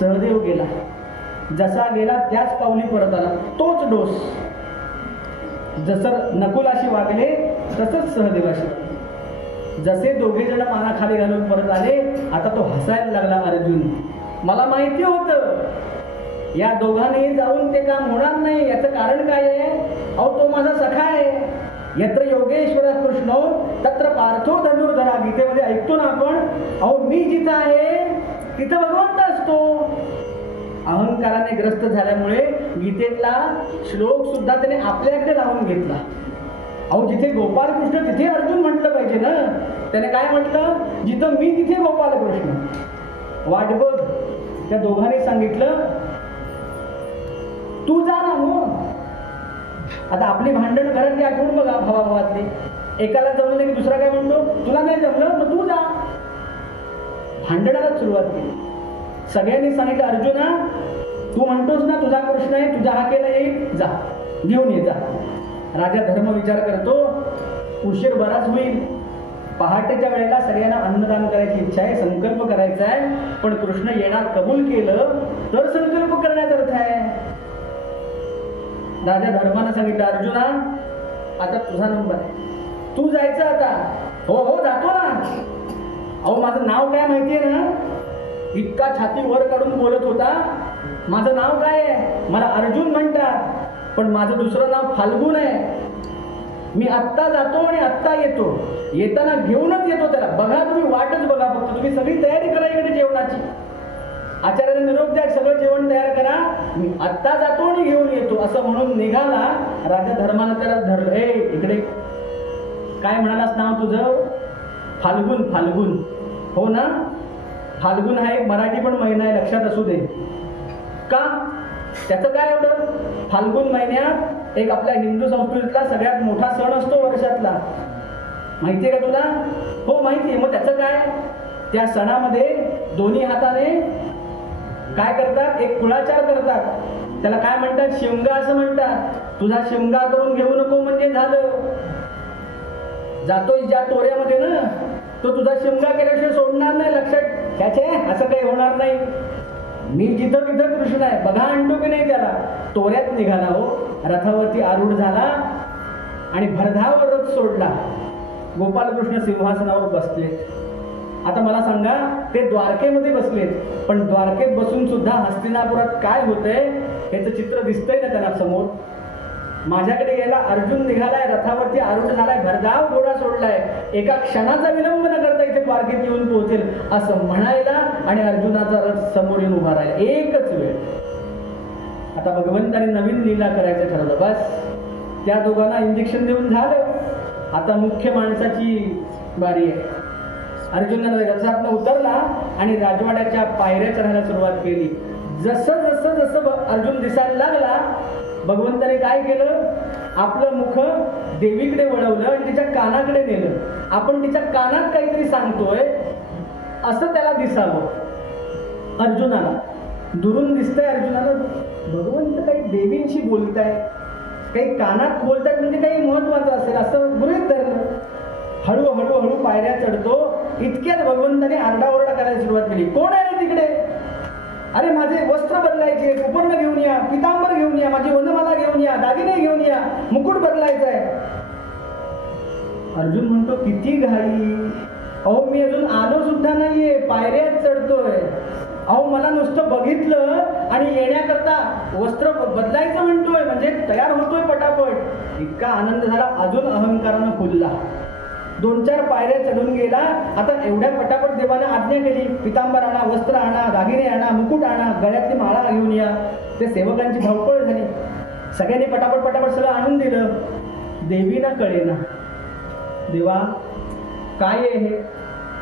सहदेव गेला, जसा गेला त्याच पावली परत आला, तोच डोस. जसं नकुलाशी वागले तसंच सहदेवाशी. जसे दोघे जण मानाखाली घालून परत आले, आता तो हसायला लागला. अर्जुन, मला माहिती होतं या दोघांनी जाऊन ते काम होणार नाही. याचं कारण काय आहे, अहो तो माझा सखा आहे. यत्र योगेश्वर कृष्णो तत्र पार्थो धनुर्धरा, गीतेमध्ये ऐकतो ना आपण, अहो मी जिथं आहे तिथं भगवंत असतो. अहंकाराने ग्रस्त झाल्यामुळे गीतेतला श्लोक सुद्धा त्याने आपल्याकडे लावून घेतला. अहो, जिथे गोपालकृष्ण तिथे अर्जुन म्हटलं पाहिजे ना. त्याने काय म्हटलं, जिथं मी तिथे गोपालकृष्ण. वाट बघ. त्या दोघांनी सांगितलं तू जा ना. मग आता आपली भांडण घरातली आठवून बघा, भावाभावातली. एकाला जमलं नाही की दुसरा काय म्हणतो, तुला नाही जमलं मग तू जा. भांडणाला सुरुवात केली. सगळ्यांनी सांगितलं अर्जुना, तू म्हणतोस ना तुझा कृष्ण आहे, तुझ्या हाकेला येईल, जा घेऊन ये जा. राजा धर्म विचार करतो, उशीर बराच होईल. पहाटेच्या वेळेला सगळ्यांना अन्नदान करायची इच्छा आहे, संकल्प करायचा आहे. पण कृष्ण येणार कबूल केलं तर संकल्प करण्यात अर्थ आहे. राजा धर्मानं सांगितलं अर्जुना, आता तुझा नंबर आहे, तू जायचं आता. हो हो जातो ना. अहो, माझं नाव काय माहितीये ना. इतका छाती वर काढून बोलत होता. माझं नाव काय आहे, मला अर्जुन म्हणतात, पण माझं दुसरं नाव फाल्गुन आहे. मी आत्ता जातो आणि आत्ता येतो. येताना घेऊनच येतो त्याला. बघा तुम्ही, वाटच बघा फक्त. तुम्ही सगळी तयारी करा इकडे जेवणाची. आचार्याने निरोप द्या, सगळं जेवण तयार करा, मी आत्ता जातो आणि घेऊन येतो असं म्हणून निघाला. राजा धर्मानं त्याला धरलं. ए इकडे, काय म्हणालास नाव तुझं? फाल्गुन. फाल्गुन हो ना. फाल्गुन हा एक मराठी पण महिना आहे, लक्षात असू दे. का? त्याचं काय एवढं? फाल्गुन महिन्यात एक आपल्या हिंदू संस्कृतीतला सगळ्यात मोठा सण असतो वर्षातला. माहितीये का तुला? हो माहितीये. मग त्याचं काय? त्या सणामध्ये दोन्ही हाताने काय करतात, एक कुळाचार करतात. त्याला काय म्हणतात, शिमगा असं म्हणतात. तुझा शिमगा करून घेऊ नको म्हणजे झालं. जातोय ज्या तोऱ्यामध्ये ना, तो तुझा शिमगा केल्याशिवाय सोडणार नाही. लक्षात घ्यायचे, असं काही होणार नाही. मी जिथं तिथं कृष्ण आहे, बघा आणतो की नाही त्याला. तोऱ्यात निघाला हो, रथावरती आरूढ झाला आणि भरधाव रथ सोडला. गोपालकृष्ण सिंहासनावर बसले. आता मला सांगा, ते द्वारकेमध्ये बसलेत, पण द्वारकेत बसून सुद्धा हस्तिनापुरात काय होतंय याचं चित्र दिसतंय ना त्यांना समोर. माझ्याकडे यायला अर्जुन निघालाय, रथावरती आरूढ झालाय, भरधाव घोडा सोडलाय. एका क्षणाचा विलंब न करता इथे द्वारकेत येऊन पोहोचेल असं म्हणायला आणि अर्जुनाचा रथ समोर येऊन उभा राहिला. एकच वेळ. आता भगवंताने नवीन लीला करायचं ठरवलं. बस त्या दोघांना इंजेक्शन देऊन झालं. आता मुख्य माणसाची बारी आहे. अर्जुनाने रथातनं उतरला आणि राजवाड्याच्या पायऱ्या चढायला सुरुवात केली. जसं जसं जसं अर्जुन दिसायला लागला, भगवंताने काय केलं, आपलं मुख देवीकडे वळवलं आणि तिच्या कानाकडे नेलं. आपण तिच्या कानात काहीतरी सांगतोय असं त्याला दिसावं. अर्जुनाला दुरून दिसतंय, अर्जुनाला भगवंत काही देवींशी बोलताय, काही कानात बोलतायत म्हणजे काही महत्वाचं असेल असं गृहीत धरलं. हळूहळू हळू पायऱ्या चढतो. इतक्यात भगवंताने आरडाओरडा करायला सुरुवात केली. कोण आहे तिकडे? अरे माझे वस्त्र बदलायचे, उपर्ण घेऊन या, पितांबर घेऊन या, माझी वनमाला घेऊन या, दागिने घेऊन या, मुकुट बदलायचा आहे. अर्जुन म्हणतो किती घाई. अहो मी अजून आलो सुद्धा नाहीये, पायऱ्यात चढतोय. अहो मला नुसतं बघितलं आणि येण्याकरता वस्त्र बदलायचं म्हणतोय, म्हणजे तयार होतोय पटापट. इतका आनंद झाला, अजून अहंकारानं फुलला. 2-4 पायऱ्या चढून गेला. आता एवढ्या पटापट देवाने आज्ञा केली, पितांबर आणा, वस्त्र आणा, दागिने आणा, मुकुट आणा, गळ्यातली माळा घेऊन या. ते सेवकांची धावपळ झाली. सगळ्यांनी पटापट पटापट सगळं आणून दिलं. देवीना कळेना, देवा काय आहे हे,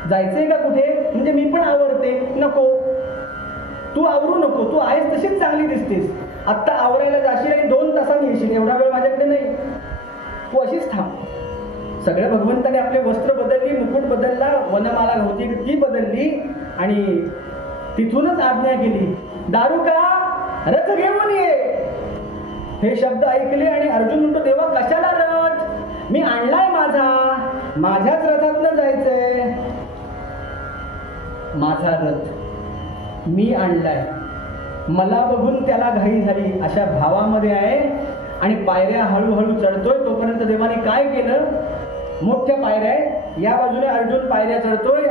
जायचंय का कुठे? म्हणजे मी पण आवरते. नको, तू आवरू नको, तू आहेस तशीच चांगली दिसतेस. आत्ता आवरायला जाशील आणि 2 तासांनी येशील, एवढा वेळ माझ्याकडे नाही, तू अशीच थांब. सगळ्या भगवंताने आपले वस्त्र बदलली, मुकुट बदलला, वनमाला होती ती बदलली आणि तिथूनच आज्ञा केली, दारुका रथ घेऊन ये. हे शब्द ऐकले आणि अर्जुन म्हणतो, देवा कशाला रथ? मी आणलाय माझ्याच रथातनं जायचंय. माझा रथ मी आणलाय, मला बघून त्याला घाई झाली अशा भावामध्ये आहे आणि पायऱ्या हळूहळू चढतोय. तोपर्यंत देवाने काय केलं, मोठ्या पायऱ्या आहे, या बाजूने अर्जुन पायऱ्या चढतोय,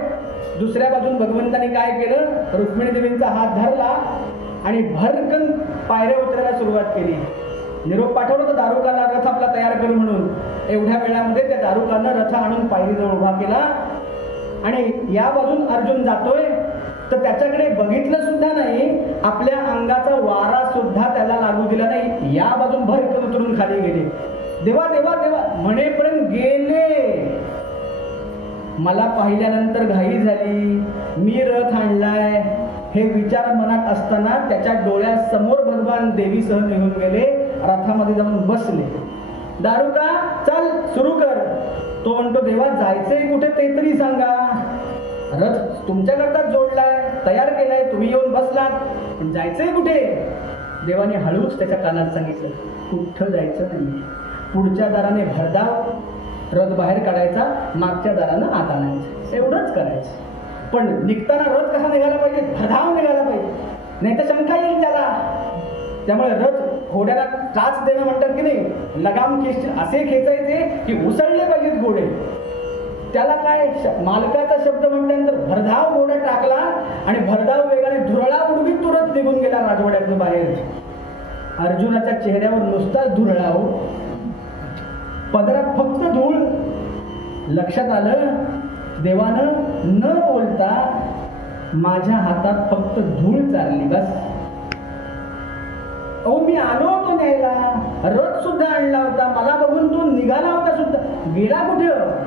दुसऱ्या बाजून भगवंताने काय केलं, रुक्मिणी देवींचा हात धरला आणि भरकन पायऱ्या उतरायला सुरुवात केली. निरोप पाठवला तर दारुकाला, रथ आपला तयार कर म्हणून. एवढ्या वेळामध्ये त्या दारुकानं रथ आणून पायरीजवळ उभा केला आणि या बाजून अर्जुन जातोय तर त्याच्याकडे बघितलं सुद्धा नाही, आपल्या अंगाचा वारा सुद्धा त्याला लागू दिला नाही. या बाजून भरकन उतरून खाली गेले. देवा देवा देवा म्हणेपर्यंत गेले. मला पाहिल्यानंतर घाई झाली, मी रथ आणलाय हे विचार मनात असताना त्याच्या डोळ्यासमोर भगवान देवीसह निघून गेले. रथामध्ये जाऊन बसले. दारुका चल सुरू कर. तो म्हणतो देवा जायचंय कुठे ते तरी सांगा. रथ तुमच्याकरता जोडलाय, तयार केलाय, तुम्ही येऊन बसलात, पण जायचंय कुठे? देवाने हळूच त्याच्या कानात सांगितलं, कुठं जायचं नाही, पुढच्या दाराने भरधाव रथ बाहेर काढायचा, मागच्या दारानं आत आणायचं, एवढंच करायचं. पण निघताना रथ कसा निघाला पाहिजे? भरधाव निघाला पाहिजे, नाही तर शंका येईल त्याला. त्यामुळे रथ घोड्याला टाच देणं म्हणतात की नाही, लगाम खेच असे खेचायचे की उसळले पाहिजेत घोडे. त्याला काय मालकाचा शब्द म्हटल्यानंतर भरधाव घोडा टाकला आणि भरधाव वेगाने धुरळा उडवीत तो रथ निघून गेला राजवाड्यातून बाहेर. अर्जुनाच्या चेहऱ्यावर नुसताच धुरळा हो, पदरात फक्त धूळ. लक्षात आलं, देवानं न बोलता माझ्या हातात फक्त धूळ चालली बस. अहो मी आलो होतो न्यायला, रथ सुद्धा आणला होता, मला बघून तो निघाला होता सुद्धा, गेला कुठं?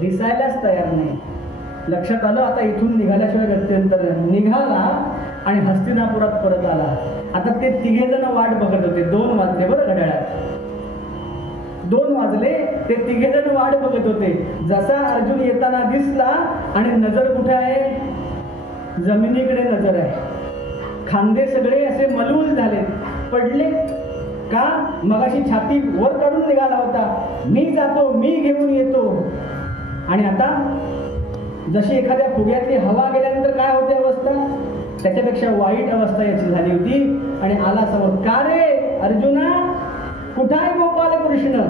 दिसायलाच तयार नाही. लक्षात आलं, आता इथून निघाल्याशिवाय गत्यंतर. निघाला आणि हस्तिनापुरात परत आला. आता ते तिघे जण वाट बघत होते. 2 वाजले बरं घड्याळात, 2 वाजले. ते तिघे जण वाट बघत होते. जसा अर्जुन येताना दिसला आणि नजर कुठे आहे? जमिनीकडे नजर आहे. खांदे सगळे असे मलूल झाले, पडले का? मगाशी छाती वर काढून निघाला होता, मी जातो, मी घेऊन येतो. आणि आता जशी एखाद्या फुग्यातली हवा गेल्यानंतर काय होते अवस्था, त्याच्यापेक्षा वाईट अवस्था याची झाली होती. आणि आला समोर, का रे अर्जुना, कुठं आहे गोपाल कृष्ण?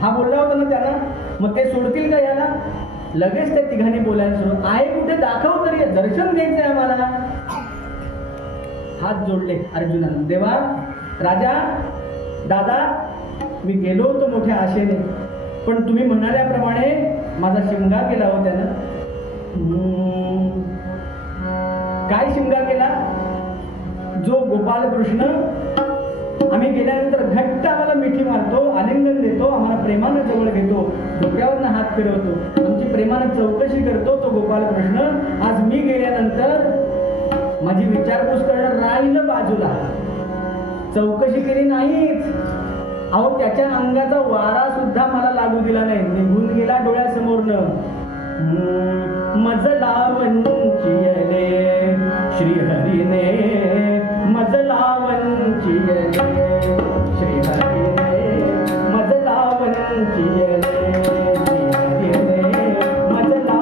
हा बोलला होता ना त्यांना, मग ते सोडतील का याला? लगेच त्या तिघांनी बोलायला सुरू, आहे कुठे, दाखव तरी, दर्शन द्यायचंय आम्हाला. हात जोडले अर्जुनानं. देवा, राजा, दादा, मी गेलो होतो मोठ्या आशेने, पण तुम्ही म्हणाल्याप्रमाणे माझा शिमगा केला हो त्यानं. काय शिमगा केला? जो गोपाल कृष्ण आम्ही गेल्यानंतर घट्ट आम्हाला मिठी मारतो, आलिंगन देतो, आम्हाला प्रेमानं जवळ घेतो, डोक्यावरनं हात फिरवतो, आमची प्रेमानं चौकशी करतो, तो गोपाल कृष्ण आज मी गेल्यानंतर माझी विचारपूस करणं राहिलं बाजूला, चौकशी केली नाहीच. अहो त्याच्या अंगाचा वारा सुद्धा मला लागू दिला नाही, निघून गेला डोळ्यासमोरनं. मजला वंचियले श्रीहरीने, मजला वंचियले श्रीहरीने, मजला वंचियले श्रीहरीने, मजला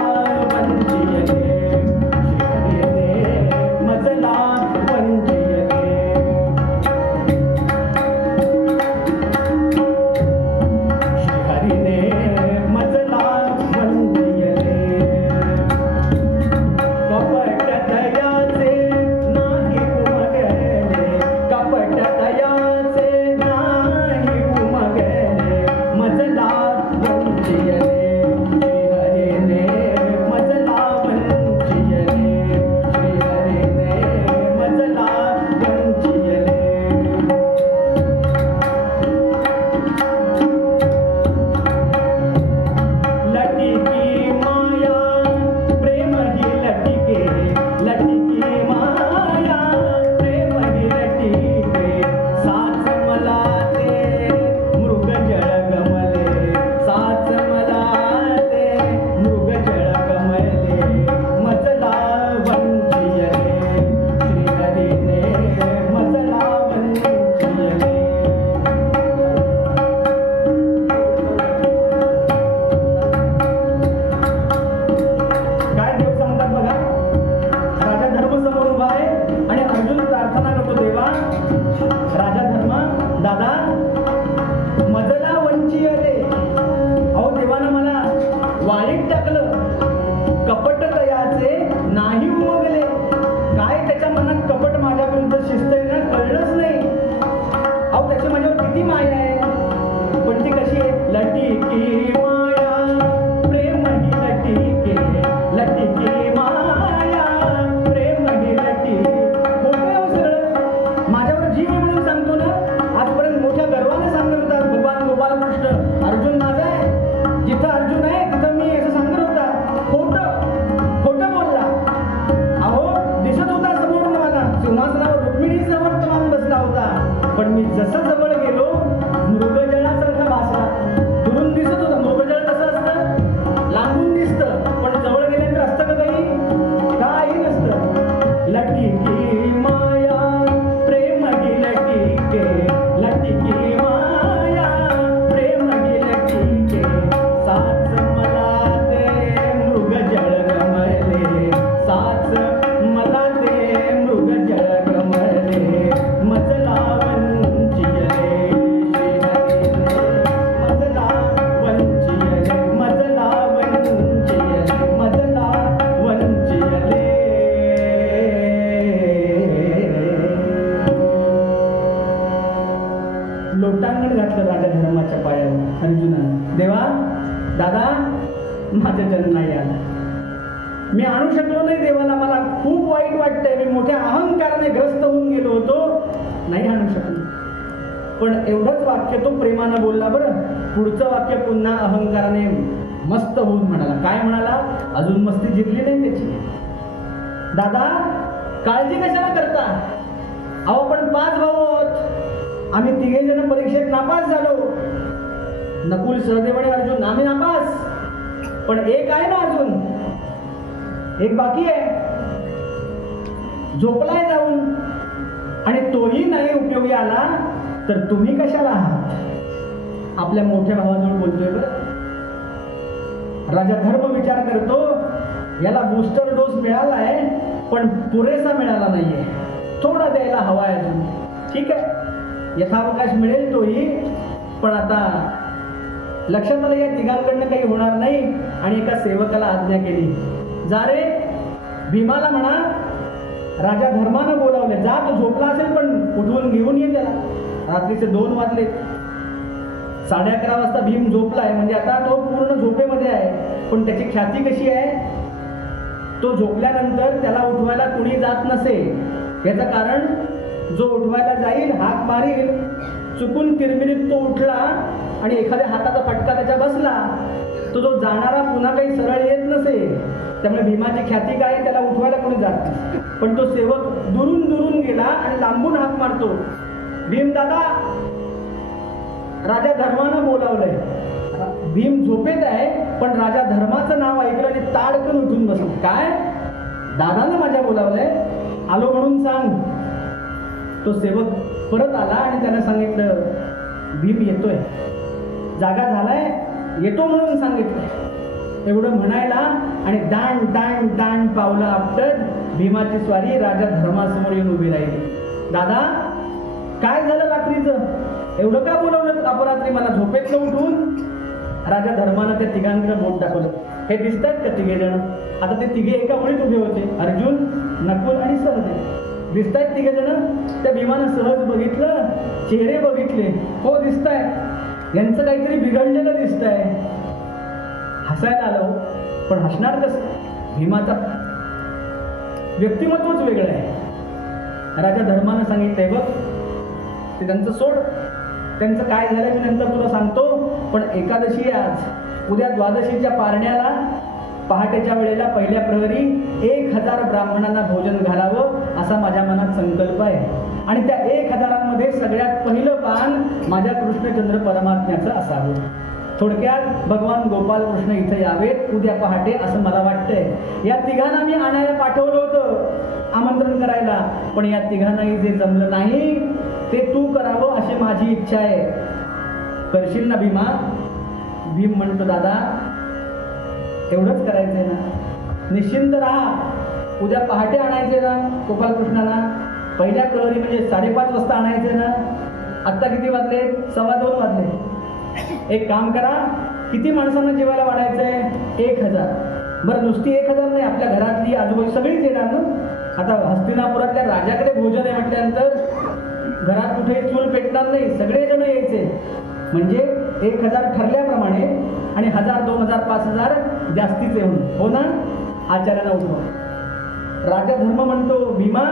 वंचियले श्रीहरीने, मजला वंचियले. माया दादा माझा जन्म नाही आला, मी आणू शकलो नाही देवाला, मला खूप वाईट वाटतंय, मी मोठ्या अहंकाराने ग्रस्त होऊन गेलो होतो, नाही आणू शकलो. पण एवढंच वाक्य तो प्रेमानं बोलला. बरं, पुढचं वाक्य पुन्हा अहंकाराने मस्त होऊन म्हणाला. काय म्हणाला? अजून मस्ती जिरली नाही त्याची. दादा काळजी कशाला करता? अहो पण 5 भाऊ आहोत, आम्ही 3 जण परीक्षेत नापास झालो. नकुल, सहदेव आणि अर्जुन, आम्ही नापास, पण एक आहे ना अजून, एक बाकी आहे, झोपलाय जाऊन, आणि तोही नाही उपयोगी आला तर तुम्ही कशाला आहात? आपल्या मोठ्या भावाजवळ बोलतोय. बरं, राजा धर्म विचार करतो, याला बूस्टर डोस मिळालाय पण पुरेसा मिळाला नाहीये, थोडा द्यायला हवाय अजून. ठीक आहे, यथावकाश मिळेल तोही, पण आता लक्षात आलं या तिघांकडनं काही होणार नाही. आणि एका सेवकाला आज्ञा केली, जा रे भीमाला म्हणा राजा धर्मानं बोलावले, जा, तो झोपला असेल पण उठवून घेऊन ये त्याला. रात्रीचे 2 वाजले, 11:30 वाजता भीम झोपलाय, म्हणजे आता तो पूर्ण झोपेमध्ये आहे. पण त्याची ख्याती कशी आहे? तो झोपल्यानंतर त्याला उठवायला कुणी जात नसे. याचं कारण, जो उठवायला जाईल, हाक मारील, चुकून किरमिरीत तो उठला आणि एखाद्या हाताचा फटका त्याच्या बसला, तो जो जाणारा पुन्हा काही सरळ येत नसे. त्यामुळे भीमाची ख्याती काय, त्याला उठवायला कोणी जात नाही. पण तो सेवक दुरून दुरून गेला आणि लांबून हाक मारतो, भीम दादा, राजा धर्मानं बोलावलंय. भीम झोपेत आहे, पण राजा धर्माचं नाव ऐकलं आणि ताडकन उठून बसलं. काय? दादानं माझ्या बोलावलंय, आलो म्हणून सांग. तो सेवक परत आला आणि त्याने सांगितलं, भीम येतोय, जागा झालाय, येतो म्हणून सांगितलं. एवढं म्हणायला आणि दांड दांड दांड पावलं आपटत भीमाची स्वारी राजा धर्मासमोर येऊन उभी राहिली. दादा काय झालं रात्रीचं? एवढं का बोलवलं अपरात्री मला झोपेतलं उठून? राजा धर्मानं त्या तिघांकडे बोट दाखवलं. हे दिसतात का 3 जण? आता ते 3 एका ओळीत उभे होते, अर्जुन, नकुल आणि सहदेव. दिसतायत 3 जण? त्या भीमानं सहज बघितलं, चेहरे बघितले, हो दिसताय, यांचं काहीतरी बिघडलेलं दिसतंय. हसायला आलं, पण हसणार कसं? भीमाचा व्यक्तिमत्वच वेगळं आहे. राजा धर्मानं सांगितलंय, बघ ते त्यांचं सोड, त्यांचं काय झालं मी नंतर तुला सांगतो, पण एकादशी आज, उद्या द्वादशीच्या पारण्याला पहाटेच्या वेळेला पहिल्या प्रहरी 1000 ब्राह्मणांना भोजन घालावं असा माझ्या मनात संकल्प आहे. आणि त्या 1000मध्ये सगळ्यात पहिलं पान माझ्या कृष्णचंद्र परमात्म्याचं असावं. थोडक्यात भगवान गोपाल कृष्ण इथे यावेत उद्या पहाटे असं मला वाटतंय. या तिघांना मी आणायला पाठवलं होतं आमंत्रण करायला, पण या तिघांनाही जे जमलं नाही ते तू करावं अशी माझी इच्छा आहे. करशील ना भीमा? भीम म्हणतो, दादा एवढंच करायचंय ना, निश्चिंत राहा, उद्या पहाटे आणायचे ना गोपालकृष्णाला, पहिल्या प्रहरी म्हणजे 5:30 वाजता आणायचे ना. आत्ता किती वाजले? 2:15 वाजले. एक काम करा, किती माणसांना जेवायला वाढायचंय? 1000. बरं, नुसती 1000 नाही, आपल्या घरातली आजूबाजू सगळीच येणार ना. आता हस्तिनापुरातल्या राजाकडे भोजन आहे म्हटल्यानंतर घरात कुठे चूल पेटणार नाही, सगळेजण यायचे. म्हणजे 1000 ठरल्याप्रमाणे आणि 1000, 2000, 5000 जास्तीचे म्हणून, हो ना? आचार्यांना उठवा. राजा धर्म म्हणतो, भीमा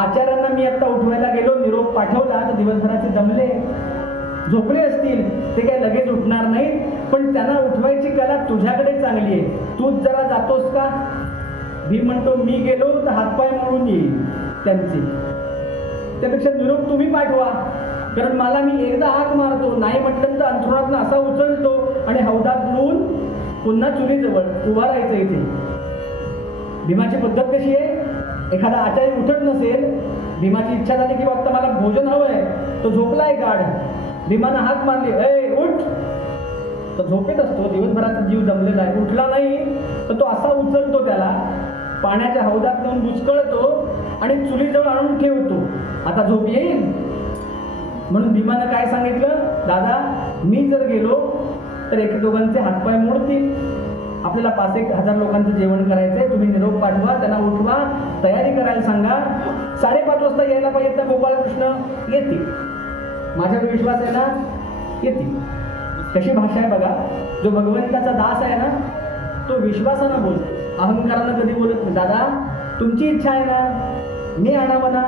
आचार्यांना मी आता उठवायला गेलो, निरोप पाठवला तर दिवसभराचे दमले, झोपले असतील, ते काय लगेच उठणार नाहीत, पण त्यांना उठवायची कला तुझ्याकडे चांगली आहे, तूच जरा जातोस का? भीम म्हणतो, मी गेलो तर हातपाय मोडून येईल त्यांचे, त्यापेक्षा निरोप तुम्ही पाठवा, कारण मला मी एकदा हाक मारतो, नाही म्हटलं तर अंथरुणातून असा उचलतो आणि हौदात बुडवून पुन्हा चुलीजवळ उभा राहायचं इथे. भीमाची पद्धत कशी आहे? एखादा आचार्य उठत नसेल, भीमाची इच्छा झाली की वाटतं मला भोजन हवंय, तो झोपलाय गाढ, भीमानं हाक मारली, ए उठ, तो झोपेत असतो, दिवसभराचा जीव जमलेला आहे, उठला नाही तर तो असा उचलतो, त्याला पाण्याच्या हौदात नेऊन बुचकळतो आणि चुलीजवळ आणून ठेवतो, आता झोप येईल. म्हणून भीमानं काय सांगितलं, दादा मी जर गेलो तर 1-2 हातपाय मोडतील, आपल्याला 5-1000 लोकांचं जेवण करायचंय, तुम्ही निरोप पाठवा, त्यांना उठवा, तयारी करायला सांगा, 5:30 वाजता यायला पाहिजे तर गोपालकृष्ण येतील, माझ्यावर विश्वास आहे ना, येतील. कशी भाषा आहे बघा. जो भगवंताचा दास आहे ना तो विश्वासानं बोलतो, अहंकारानं कधी बोलत नाही. दादा तुमची इच्छा आहे ना, मी आणावं ना,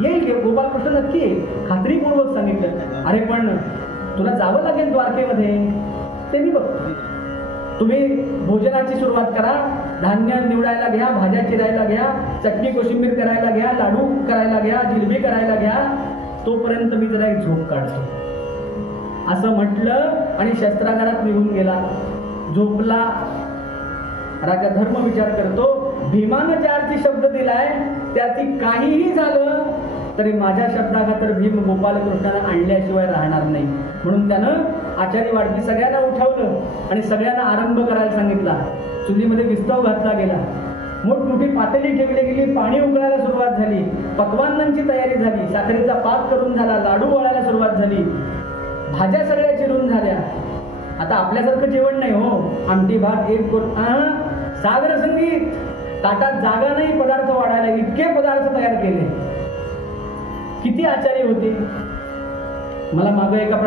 येईल की गोपालकृष्ण नक्की येईल, खात्रीपूर्वक सांगितलं. अरे पण तुला जावं लागेल द्वारकेमध्ये, ते मी बघतो. तुम्ही भोजनाची सुरुवात करा, धान्य निवडायला घ्या, भाज्या चिरायला घ्या, चटणी कोशिंबीर करायला घ्या, लाडू करायला घ्या, जिलबी करायला घ्या, तोपर्यंत मी जरा एक झोप काढतो. असं म्हटलं आणि शस्त्रागारात निघून गेला. झोपला. राजा धर्म विचार करतो, भीमानं ज्या अर्थी शब्द दिलाय त्याची काहीही झालं तरी माझ्या शब्दाखातर भीम गोपालकृष्णाला आणल्याशिवाय राहणार नाही. म्हणून त्यानं आचारी वाढती सगळ्यांना उठवलं आणि सगळ्यांना आरंभ करायला सांगितला. चुलीमध्ये विस्तव घातला गेला, मोठमोठी पातेली ठेवली गेली, पाणी उकळायला सुरुवात झाली, पक्वान्नांची तयारी झाली, साखरेचा पाक करून झाला, लाडू वळायला सुरुवात झाली, भाज्या सगळ्या चिरून झाल्या. आता आपल्यासारखं जेवण नाही हो, आमटी भात एक सागर संगीत, ताटात जागा नाही पदार्थ वाढायला, इतके पदार्थ तयार केले. किती आचारी होते. मला मागं एका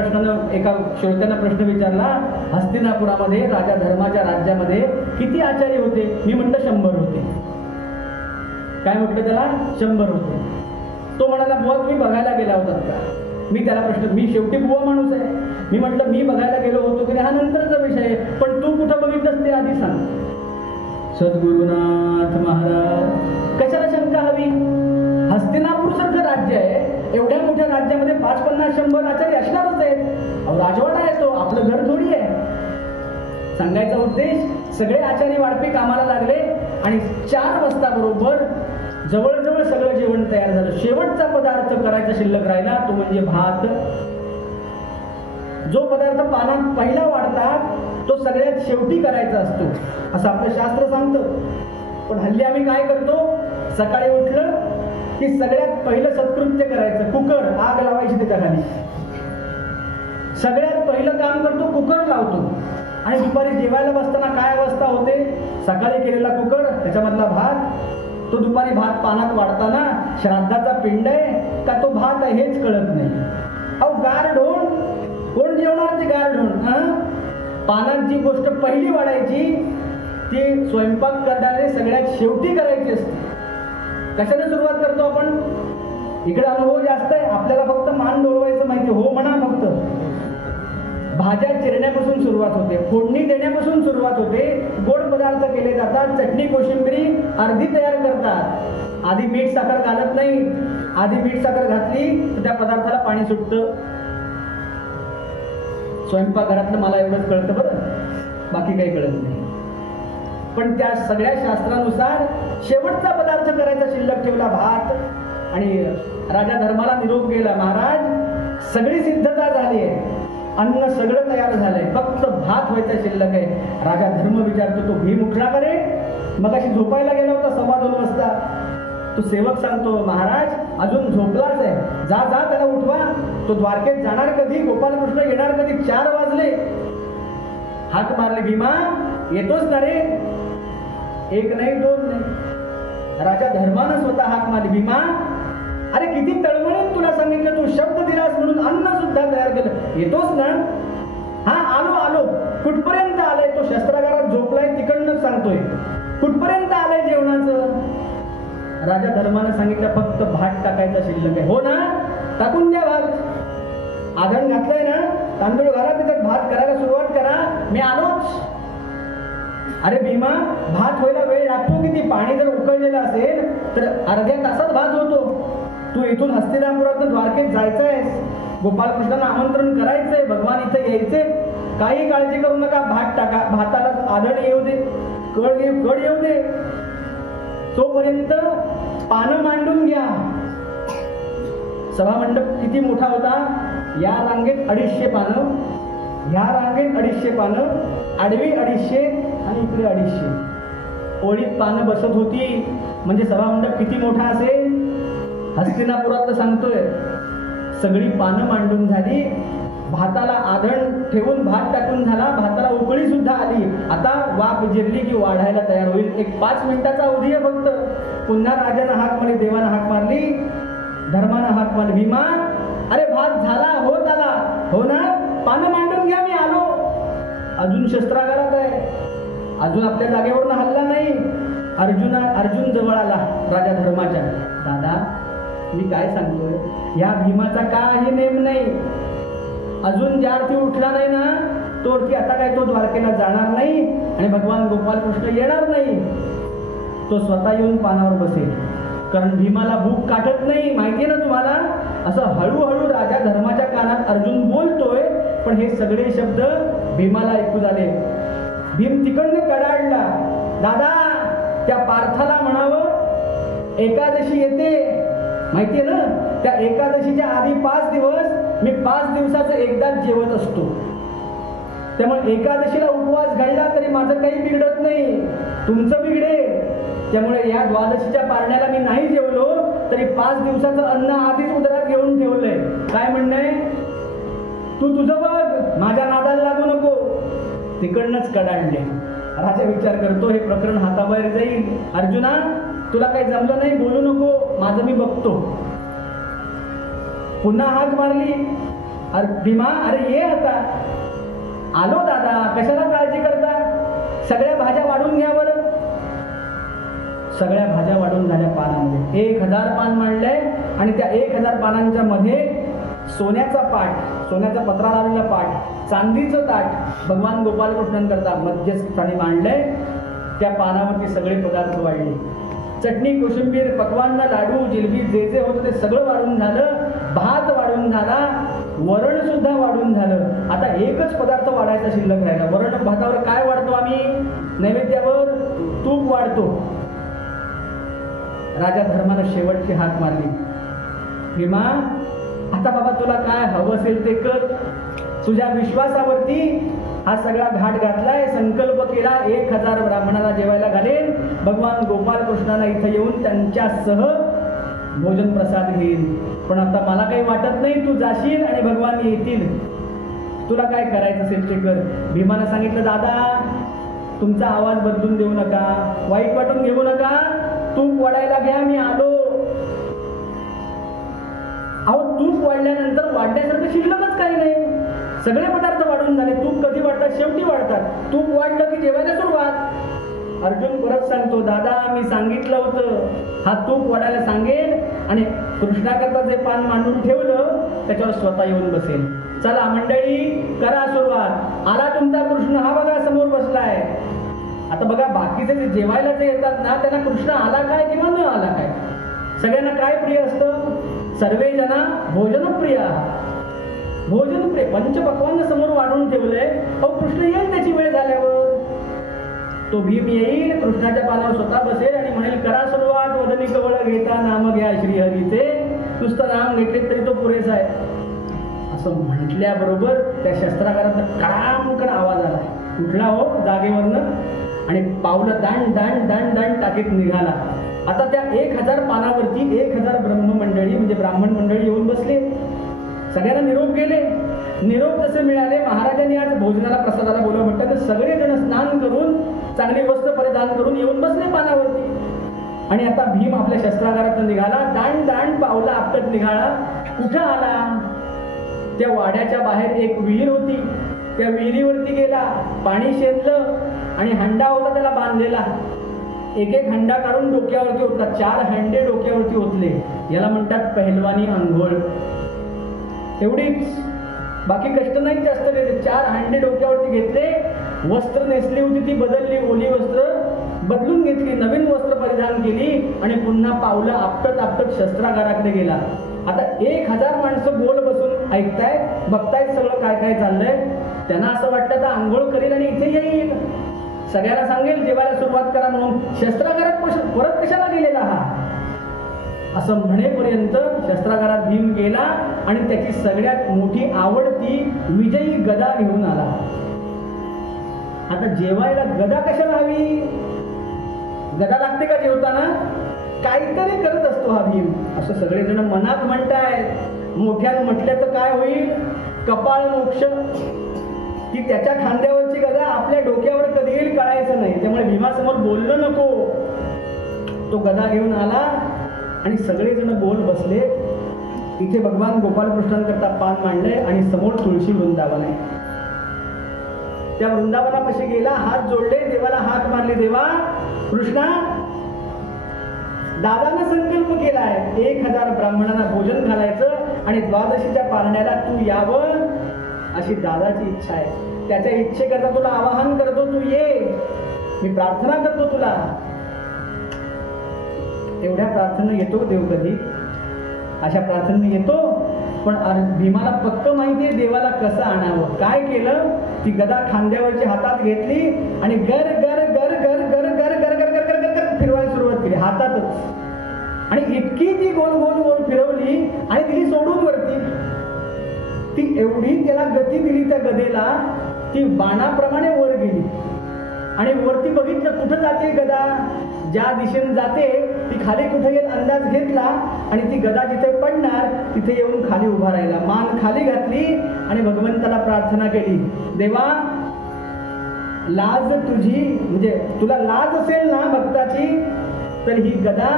श्रोत्यानं प्रश्न विचारला, हस्तिनापुरामध्ये राजा धर्माच्या राज्यामध्ये किती आचारी होते? मी म्हटलं 100 होते. काय म्हटलं त्याला? 100 होते. तो म्हणाला, बुवा तुम्ही बघायला गेला होतात का? मी त्याला प्रश्न, मी शेवटी बुवा माणूस आहे, मी म्हटलं मी बघायला गेलो होतो की नाही हा नंतरचा विषय आहे, पण तू कुठं बघितलंस ते आधी सांग. सद्गुरुनाथ महाराज, कशाला शंका हवी? हस्तिनापूर सारखं राज्य आहे, एवढ्या मोठ्या राज्यामध्ये 5, 50, 100 आचार्य असणारच आहेत. राजवाडा आहे तो, आपलं घर थोडी आहे. सांगायचा उद्देश, सगळे आचार्य वाढपी कामाला लागले आणि 4 वाजता बरोबर जवळजवळ सगळं जेवण तयार झालं. शेवटचा पदार्थ करायचा शिल्लक राहिला तो म्हणजे भात. जो पदार्थ पानात पहिला वाढतात तो सगळ्यात शेवटी करायचा असतो असं आपलं शास्त्र सांगतं. पण हल्ली आम्ही काय करतो, सकाळी उठलं की सगळ्यात पहिलं सत्कृत्य करायचं, कुकर आग लावायची त्याच्या खाली. सगळ्यात पहिलं काम करतो कुकर लावतो आणि दुपारी जेवायला बसताना काय अवस्था होते, सकाळी केलेला कुकर त्याच्यामधला भात, तो दुपारी भात पानात वाढताना श्राद्धाचा पिंड आहे का तो भात आहे हेच कळत नाही. अहो गार ढोण, कोण जेवणार ते गार ढोण? पानात जी गोष्ट पहिली वाढायची ती स्वयंपाक करणारे सगळ्यात शेवटी करायची असते. कशाने सुरुवात करतो आपण? इकडे अनुभव जास्त आहे, आपल्याला फक्त मान डोलवायचं माहिती, हो म्हणा फक्त. भाज्या चिरण्यापासून सुरुवात होते, फोडणी देण्यापासून सुरुवात होते, गोड पदार्थ केले जातात, चटणी कोशिंबिरी अर्धी तयार करतात. आधी मीठ साखर घालत नाही, आधी मीठ साखर घातली तर त्या पदार्थाला पाणी सुटतं. स्वयंपाकघरातलं मला एवढंच कळतं बरं, बाकी काही कळत नाही. पण त्या सगळ्या शास्त्रानुसार शेवटचा पदार्थ करायचा शिल्लक ठेवला भात. आणि राजा धर्माला निरोप गेला, महाराज सगळी सिद्धता झाली आहे, अन्न सगळं तयार झालंय, फक्त भात व्हायचा शिल्लक आहे. राजा धर्म विचारतो, तो भीम उठला का रे? मगाशी झोपायला गेला होता 2:15 वाजता. तो सेवक सांगतो, महाराज अजून झोपलाच आहे, जा जा त्याला उठवा. तो द्वारकेत जाणार कधी, गोपालकृष्ण येणार कधी? 4 वाजले. हाक मारले, भीमा येतोच ना रे? 1 नाही 2 नाही, राजा धर्मानं स्वतः हाक मारली, भीमा अरे किती तळमळीत तुला सांगितलं, तू शब्द दिलास म्हणून अन्न सुद्धा तयार केलं, येतोस ना? हा आलो आलो. कुठपर्यंत आलंय? तो शस्त्रागारात झोपलाय तिकडनंच सांगतोय, कुठपर्यंत आलंय जेवणाचं? राजा धर्मानं सांगितलं, फक्त भात टाकायचा शिल्लक आहे. हो ना, टाकून द्या भात. आधण घातलंय ना, तांदूळ घाला, त्याच्यात भात करायला सुरुवात करा, मी आलोच. अरे भीमा, भात व्हायला वेळ लागतो किती? पाणी जर उकळलेलं असेल तर अर्ध्या तासात भात होतो. तू इथून हस्तिनापुरात द्वारकेत जायचंयस, गोपालकृष्णांना आमंत्रण करायचंय, भगवान इथे यायचे, काही काळजी करू नका, भात टाका. भाताला आदळ येऊ दे, कड येऊ दे, तोपर्यंत पानं मांडून घ्या. सभामंडप किती मोठा होता? या रांगेत 250 पानं, ह्या रांगेत 250 पानं, आडवी 250 आणि इकडे 250. ओळीत पानं बसत होती. म्हणजे सभामंडप किती मोठा असेल? हस्तिनापुरातलं सांगतोय. सगळी पानं मांडून झाली, भाताला आधण ठेवून भात टाकून झाला, भाताला उकळी सुद्धा आली. आता वाफ जिरली की वाढायला तयार होईल. एक 5 मिनिटाचा अवधी आहे फक्त. पुन्हा राजानं हाक मारली, देवानं हाक मारली, धर्मानं हाक मारली, भीमा अरे भात झाला, होत आला. हो ना, पानं मांडून घ्या, मी आलो. अजून शस्त्रागारात आहे, अजून आपल्या जागेवरून हल्ला नाही. अर्जुन जवळ आला राजा धर्माच्या. दादा, मी काय सांगतोय, या भीमाचा काही नेम नाही. अजून ज्या अर्थी उठला नाही ना, तो अर्थी आता काय तो द्वारकेला जाणार नाही आणि भगवान गोपाल कृष्ण येणार नाही. तो स्वतः येऊन पानावर बसेल. कारण भीमाला भूक काटत नाही, माहितीये ना तुम्हाला. असं हळूहळू राजा धर्माच्या कानात अर्जुन बोलतोय, पण हे सगळे शब्द भीमाला ऐकू झाले. भीम तिकडनं कडाडला. दादा, त्या पार्थाला म्हणावं एकादशी येते, माहितीये ना. त्या एकादशीच्या आधी 5 दिवस मी 5 दिवसाचं एकदाच जेवत असतो. त्यामुळे एकादशीला उपवास घडला तरी माझं काही बिघडत नाही, तुमचं बिघडेल. त्यामुळे या द्वादशीच्या पारण्याला मी नाही जेवलो तरी 5 दिवसाचं अन्न आधीच उदरात घेऊन ठेवलंय. काय म्हणणंय, तू तुझं बघ, माझ्या नादाला लागू नको. तिकडनंच कडाडले. राजा विचार करतो, हे प्रकरण हाताबाहेर जाईल. अर्जुना, तुला काही जमलं नाही, बोलू नको, माझं मी बघतो. पुन्हा हाक मारली. भीमा, अरे ये आता. आलो दादा, कशाला काळजी करता, सगळ्या भाज्या वाढून घ्या बरं. सगळ्या भाज्या वाढून झाल्या पानामध्ये. 1000 पान मांडलंय आणि त्या 1000 पानांच्या मध्ये सोन्याचा पाट, सोन्याचा पत्रा लावलेला पाट, चांदीचं ताट भगवान गोपालकृष्णांकरता मध्यस्थानी मांडलंय. त्या पानावरती सगळे पदार्थ वाढले. चटणी, कोशिंबीर, पक्वान्न, लाडू, जिलबी, जे जे होतं ते सगळं वाढून झालं. भात वाढून झाला, वरण सुद्धा वाढून झालं. आता एकच पदार्थ वाढायचा शिल्लक राहिला. वरण भातावर काय वाढतो आम्ही नैवेद्यावर? तूप वाढतो. राजा धर्मानं शेवटची हाक मारली. भीमा, आता बाबा तुला काय हवं असेल ते कर. तुझ्या विश्वासावरती हा सगळा घाट घातलाय, संकल्प केला 1000 ब्राह्मणाला जेवायला घालेन. भगवान गोपाल कृष्णाला इथं येऊन त्यांच्यासह भोजन प्रसाद घेईल. पण आता मला काही वाटत नाही, तू जाशील आणि भगवान येतील. तुला काय करायचं असेल ते कर. भीमानं सांगितलं, दादा तुमचा आवाज बदलून देऊ नका, वाईट वाटून घेऊ नका, तूप वाढायला घ्या, मी आलो. अहो, तूप वाढल्यानंतर वाढण्यासारखं शिल्लकच काही नाही. सगळे पदार्थ वाढून झाले. तूप कधी वाढतात? शेवटी वाढतात. तूप वाढलं की जेवायला सुरुवात. अर्जुन परत सांगतो, दादा मी सांगितलं होतं हा तूप वाढायला सांगेल आणि कृष्णाकरता जे पान मांडून ठेवलं त्याच्यावर स्वतः येऊन बसेल. चला मंडळी, करा सुरुवात. आला तुमचा कृष्ण, हा बघा समोर बसलाय. आता बघा, बाकीचे जे जेवायला जे येतात ना, त्यांना कृष्ण आला काय किंवा न आला काय, सगळ्यांना काय प्रिय असतं? सर्वे जना भोजन प्रिय. भोजन प्रिय. पंचपक्वान्न समोर वाढून ठेवलंय. अहो, कृष्ण येईल त्याची वेळ झाल्यावर. तो भीम येईल, कृष्णाच्या पानावर स्वतः बसेल आणि म्हणेल, करा सुरुवात. वदनी कवळ घेता नाम घ्या श्रीहरीचे. नुसतं नाम घेतले तरी तो पुरेसा आहे. असं म्हटल्याबरोबर त्या शस्त्रागारात कडामकड आवाज आला. उठला हो जागेवरनं आणि पावलं दांड दांड दांड दांड टाकीत निघाला. आता त्या 1000 पानावरती 1000 ब्रह्ममंडळी म्हणजे ब्राह्मण मंडळी येऊन बसले. सगळ्यांना निरोप गेले. निरोप जसे मिळाले, महाराजांनी आज भोजनाला प्रसादाला बोलवलं म्हटलं तर सगळेजण स्नान करून चांगली वस्त्र परिधान करून येऊन बसले पानावरती. आणि आता भीम आपल्या शस्त्रागारात निघाला. दांड दांड पावला आपटत निघाला. कुठं आला? त्या वाड्याच्या बाहेर एक विहीर होती. त्या विहिरीवरती गेला, पाणी शेंदलं आणि हंडा होता त्याला बांधलेला. एक एक हंडा काढून डोक्यावरती ओतला. 4 हंडे डोक्यावरती ओतले. याला म्हणतात पहिलवानी अंघोळ. एवढीच, बाकी कष्ट नाही जास्त घेतले. 4 हंडे डोक्यावरती घेतले. वस्त्र नेसली होती ती बदलली, ओली वस्त्र बदलून घेतली, नवीन वस्त्र परिधान केली आणि पुन्हा पावलं आपटत आपटत शस्त्रागाराकडे गेला. आता 1000 माणसं गोल बसून ऐकताय, बघतायत सगळं काय काय चाललंय. त्यांना असं वाटलं तर आंघोळ करेल आणि इथे येईल, सगळ्यांना सांगेल जेवायला सुरुवात करा म्हणून. शस्त्रागारात परत कशाला गेलेला हा, असं म्हणेपर्यंत शस्त्रागारात भीम गेला आणि त्याची सगळ्यात मोठी आवडती विजयी गदा घेऊन आला. आता जेवायला गदा कशाला हवी? गदा लागते का जेवताना? काहीतरी करत असतो हा भीम, असं सगळेजण मनात म्हणतायत. मोठ्यानं म्हटलं तर काय होईल? कपाळ मोक्ष. की त्याच्या खांद्यावरची गदा आपल्या डोक्यावर कधी येईल कळायचं नाही. त्यामुळे भीमासमोर बोललं नको. तो गदा घेऊन आला आणि सगळेजण गोल बसले. इथे भगवान गोपालकृष्णांकरता पान मांडलंय आणि समोर तुळशी वृंदावन आहे. त्या वृंदावनापाशी गेला, हात जोडले, देवाला हाक मारले, देवा कृष्णा, दादानं संकल्प केलाय 1000 ब्राह्मणांना भोजन घालायचं आणि द्वादशीच्या पारण्याला तू यावं अशी दादाची इच्छा आहे. त्याच्या इच्छेकरता तुला आवाहन करतो, तू ये, मी प्रार्थना करतो तुला. एवढ्या प्रार्थना येतो देव कधी? अशा प्रार्थना येतो. पण भीमाला पक्क माहितीये देवाला कसं आणावं. काय केलं? ती गदा खांद्यावरची हातात घेतली आणि गर गर गर गर गर गर गर गर गर गर गर फिरवायला सुरुवात केली हातातच. आणि इतकी ती गोल गोल गोल फिरवली आणि तिने सोडून वरती. ती एवढी त्याला गती दिली त्या गदेला, ती बाणाप्रमाणे वर गेली आणि वरती बघितलं कुठं जाते गदा. ज्या दिशेने जाते ती खाली कुठे येईल अंदाज घेतला आणि ती गदा जिथे पडणार तिथे येऊन खाली उभा राहिला. मान खाली घातली आणि भगवंताला प्रार्थना केली, देवा लाज तुझी, म्हणजे तुला लाज असेल ना भक्ताची, तर ही गदा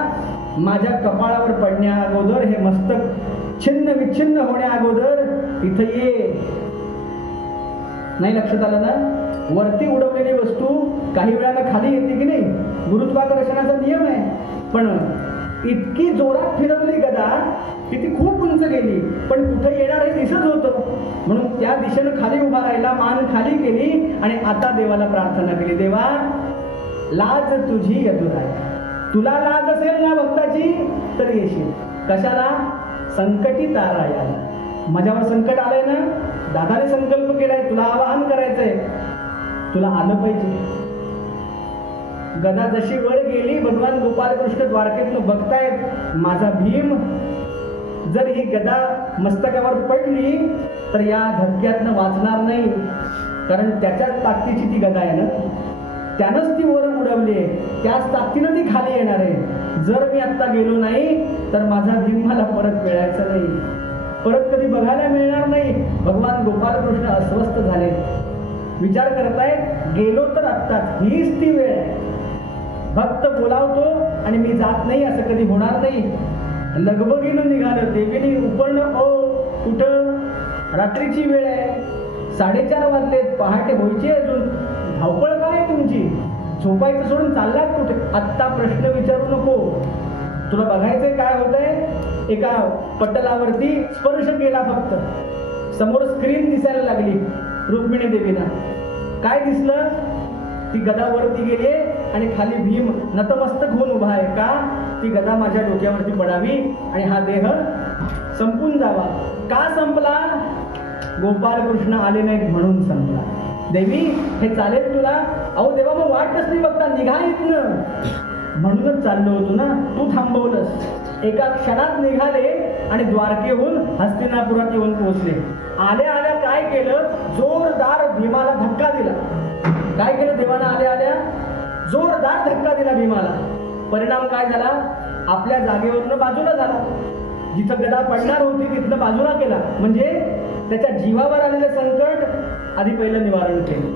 माझ्या कपाळावर पडण्या अगोदर, हे मस्तक छिन्न विच्छिन्न होण्या अगोदर इथे ये. नाही लक्षात आलं ना? वरती उडवलेली वस्तू काही वेळाला खाली येते की नाही, गुरुत्वाकर्षणाचा नियम आहे. पण इतकी जोरात फिरवली गदा की ती खूप उंच गेली, पण कुठे येणार हे दिसत होतं. म्हणून त्या दिशेनं खाली उभा राहिला, मान खाली केली आणि आता देवाला प्रार्थना केली, देवा लाज तुझी यदुराय, तुला लाज असेल ना भक्ताची तर येशील. कशाला? संकटी तारायाला. माझ्यावर संकट आलंय ना, दादाने संकल्प केलाय, तुला आवाहन करायचंय, तुला आलं पाहिजे. गदा जशी वर गेली, भगवान गोपालकृष्ण द्वारकेतनं बघतायत, माझा भीम जर ही गदा मस्तकावर पडली तर या धक्क्यातनं वाचणार नाही, कारण त्याच्याच ताकदीची ती गदा आहे ना, त्यानंच ती वर उडवली, त्याच ताकदीनं ती खाली येणार आहे. जर मी आता गेलो नाही तर माझा भीम मला परत मिळायचा नाही, परत कधी बघायला मिळणार नाही. भगवान गोपालकृष्ण अस्वस्थ झाले, विचार करतायत, गेलो तर आत्ताच, हीच ती वेळ आहे. भक्त बोलावतो आणि मी जात नाही असं कधी होणार नाही. लगबगीनं निघालं, देवीने उपर्ण, कुठं? रात्रीची वेळ आहे, 4:30 वाजलेत, पहाटे व्हायची अजून, धावपळ काय तुमची? झोपायचं सोडून चाललात कुठे? आत्ता प्रश्न विचारू नको, तुला बघायचंय काय होतंय. एका पटलावरती स्पर्श केला फक्त, समोर स्क्रीन दिसायला लागली रुक्मिणी देवीला. काय दिसलं? ती गदा वरती गेली आणि खाली भीम नतमस्तक होऊन उभा आहे. का? ती गदा माझ्या डोक्यावरती पडावी आणि हा देह संपून जावा. का संपला? गोपालकृष्ण आले नाहीत म्हणून संपला. देवी हे चालेल तुला? अहो देवा, मग वाट कसली बघता, निघा इथनं. म्हणूनच चाललो होतो ना, तू थांबवलंस. एका क्षणात निघाले आणि द्वारकेहून हस्तिनापुरात येऊन पोहोचले. आल्या आल्या काय केलं? जोरदार भीमाला धक्का दिला. काय केलं देवानं? आल्या आल्या जोरदार धक्का दिला भीमाला. परिणाम काय झाला? आपल्या जागेवरनं बाजूला झाला. जिथं गदा पडणार होती तिथनं बाजूला केला, म्हणजे त्याच्या जीवावर आलेलं संकट आधी पहिलं निवारण केलं,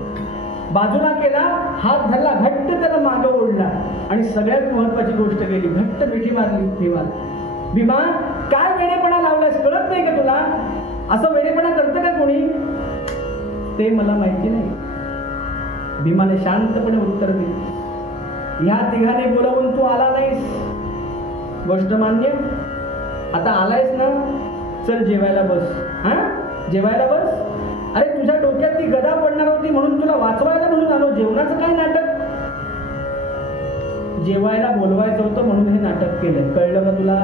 बाजूला केला. हात धरला, घट्ट त्याला मागं ओढला आणि सगळ्यात महत्वाची गोष्ट केली, घट्ट मिठी मारली भीमाला. भीमा, काय वेडेपणा लावलास, कळत नाही का तुला? असं वेडेपणा करतं का कोणी? ते मला माहिती नाही. भीमाने शांतपणे उत्तर दिले, ह्या तिघाने बोलावून तू आला नाहीस, गोष्ट मान्य. आता आलायस ना, चल जेवायला बस. हा, जेवायला बस. अरे तुझ्या डोक्यात ती गदा पडणार होती म्हणून तुला वाचवायला म्हणून आलो. जेवणाचं काय नाटक? जेवायला बोलवायचं होतं म्हणून हे नाटक केलं, कळलं का तुला?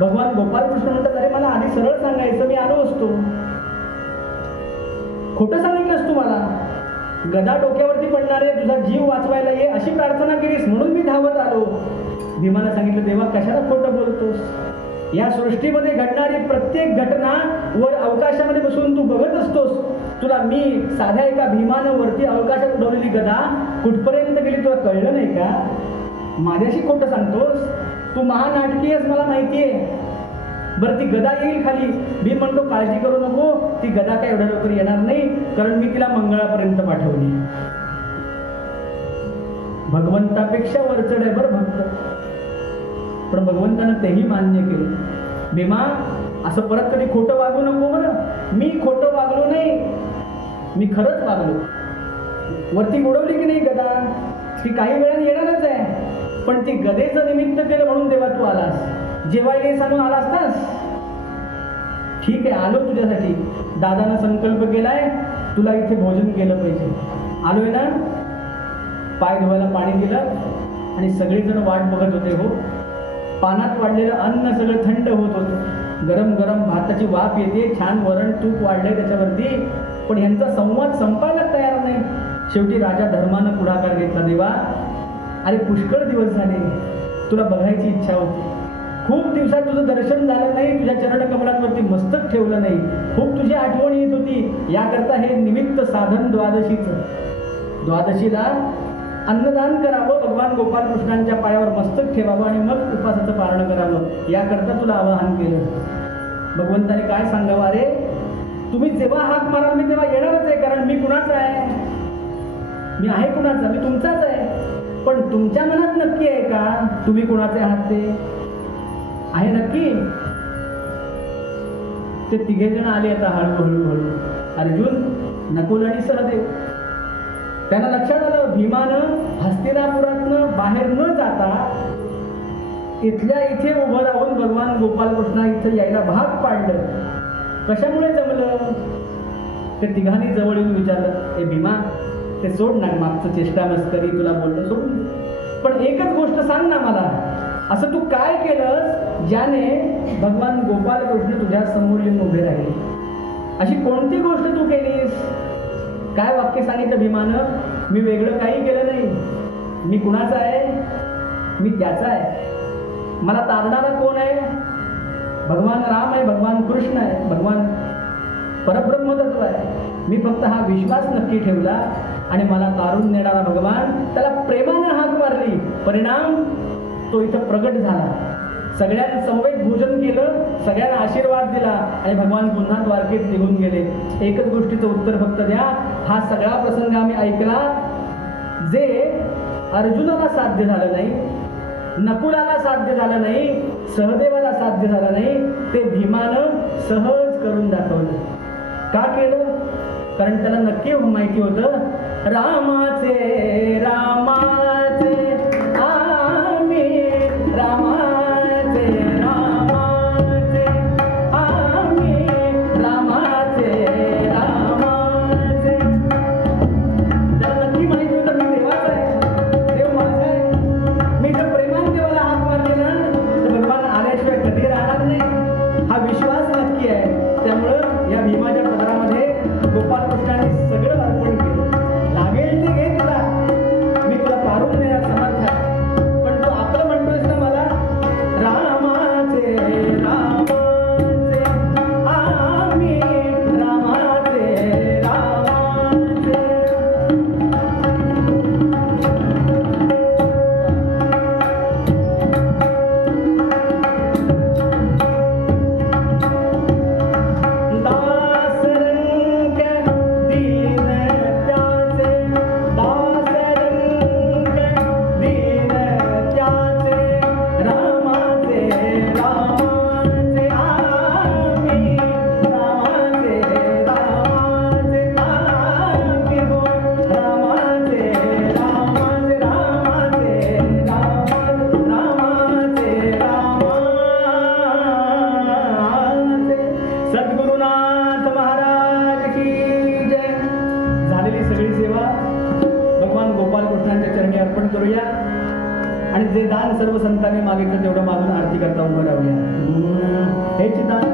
भगवान गोपालकृष्ण म्हणतात, अरे मला आधी सरळ सांगायचं, मी आलो असतो. खोटं सांगितलंस तू मला. गदा डोक्यावरती पडणार आहे, तुझा जीव वाचवायला ये अशी प्रार्थना केलीस म्हणून मी धावत आलो. भीमाला सांगितलं, देवा कशाला खोटं बोलतोस? या सृष्टीमध्ये घडणारी प्रत्येक घटना वर अवकाशामध्ये बसून तू बघत असतोस. तुला मी साध्या एका भीमानं वरती अवकाशात उडवलेली गदा कुठपर्यंत गेली तुला कळलं नाही का? माझ्याशी खोटं सांगतोस? तू महानाटकी आहेस मला माहितीये. बरं, ती गदा येईल खाली. भीम म्हणतो, काळजी करू नको, ती गदा काय एवढ्या लवकर येणार नाही, कारण मी तिला मंगळापर्यंत पाठवली. भगवंतापेक्षा वरचढ आहे बरं भक्त. पण भगवंतानं तेही मान्य केलं. भीमा असं परत कधी खोटं वागू नको बरं. मी खोटं वागलो नाही, मी खरंच वागलो. वरती उडवली की नाही गदा, ती काही वेळाने येणारच आहे, पण ती गदेचं निमित्त केलं म्हणून तेव्हा तू आलास. जेवायला सांगून आला असतास. ठीक आहे, आलो तुझ्यासाठी. दादानं संकल्प केलाय तुला इथे भोजन केलं पाहिजे. आलोय ना. पाय धुवायला पाणी दिलं आणि सगळेजण वाट बघत होते. हो, पानात वाढलेलं अन्न सगळं थंड होत होतं. गरम गरम भाताची वाफ येते, छान वरण तूप वाढलंय त्याच्यावरती, पण यांचा संवाद संपायला तयार नाही. शेवटी राजा धर्मानं पुढाकार घेतला. देवा, अरे पुष्कळ दिवस झाले, तुला बघायची इच्छा होती. खूप दिवसात तुझं दर्शन झालं नाही, तुझ्या चरणकमलांवरती मस्तक ठेवलं नाही, खूप तुझी आठवण येत होती. याकरता हे निमित्त साधन द्वादशीचं. द्वादशीला अन्नदान करावं, भगवान गोपाल कृष्णांच्या पायावर मस्तक ठेवावं आणि मग उपासाचं पारण करावं, याकरता तुला आवाहन केलं. भगवंताने काय सांगावं, अरे तुम्ही जेव्हा हाक माराल मी तेव्हा येणारच आहे, कारण मी कुणाचा आहे? मी आहे कुणाचा? मी तुमचाच आहे. पण तुमच्या मनात नक्की आहे का तुम्ही कुणाचे आहात? ते आहे नक्की. ते तिघे जण आले आता हळूहळू. अर्जुन, नकुल आणि सहदेव. त्यांना लक्षात आलं भीमानं हस्तिनापुरातनं बाहेर न जाता इथल्या इथे उभं राहून भगवान गोपाल कृष्णा इथे यायला भाग पाडलं. कशामुळे जमलं? ते तिघांनी जवळ येऊन विचारलं, ए भीमा, ते सोड ना, मागचं चेष्टा मस्करी तुला बोललं सोडून, पण एकच गोष्ट सांग ना मला, असं तू काय केलंस ज्याने भगवान गोपाल कृष्ण तुझ्या समोर येऊन उभे राहिले? अशी कोणती गोष्ट तू केलीस? काय वाक्य सांगितलं भीमानं? मी वेगळं काही केलं नाही. मी कुणाचा आहे? मी त्याचा आहे. मला तारणारा कोण आहे? भगवान राम आहे, भगवान कृष्ण आहे, भगवान परब्रह्म तत्व आहे. मी फक्त हा विश्वास नक्की ठेवला आणि मला तारून नेणारा भगवान, त्याला प्रेमानं हाक मारली. परिणाम तो इथं प्रगट झाला. सगळ्यांनी समवेत भोजन केलं, सगळ्यांना आशीर्वाद दिला आणि भगवान पुन्हा द्वारकेत निघून गेले. एकच गोष्टीचं उत्तर फक्त द्या. हा सगळा प्रसंग आम्ही ऐकला, जे अर्जुनाला साध्य झालं नाही, नकुलाला साध्य झालं नाही, सहदेवाला साध्य झालं नाही, ते भीमानं सहज करून दाखवलं. का केलं? कारण त्याला नक्की माहिती होतं, रामाचे रामाचे आम्ही, रामाचे रामाचे आम्ही, रामाचे रामाचे. त्याला नक्की माहिती होतं मी देवाचा आहे, देव माझा आहे. मी जर प्रेमाने देवाला हाक मारले ना तर भगवान आल्याशिवाय कधी राहणार नाही. हा विश्वास नक्की आहे. त्यामुळं या भीमाच्या पदरामध्ये गोपाल कृष्णाने सगळं अर्पण केलं. लागेल ते घे तुला, मी तुला पारून देणार समर्थ आहे. पण तू आपलं म्हणतोयस ना मला, रामाचे रामाचे आम्ही, रामाचे रामाचे. दासरंग दीन त्याचे, दासरंग दीन त्याचे, रामाचे रामाचे आम्ही, रामाचे रामाचे आम्ही हो, रामाचे रामाचे रामाचे रामाचे रामाचे. सद्गुरुनाथ महाराज की जय. झालेली सगळी सेवा भगवान गोपाल कृष्णांच्या चरणी अर्पण करूया आणि जे दान सर्व संतांनी मागितलं तेवढं मागून आरती करता उभं राहूया. हेच दान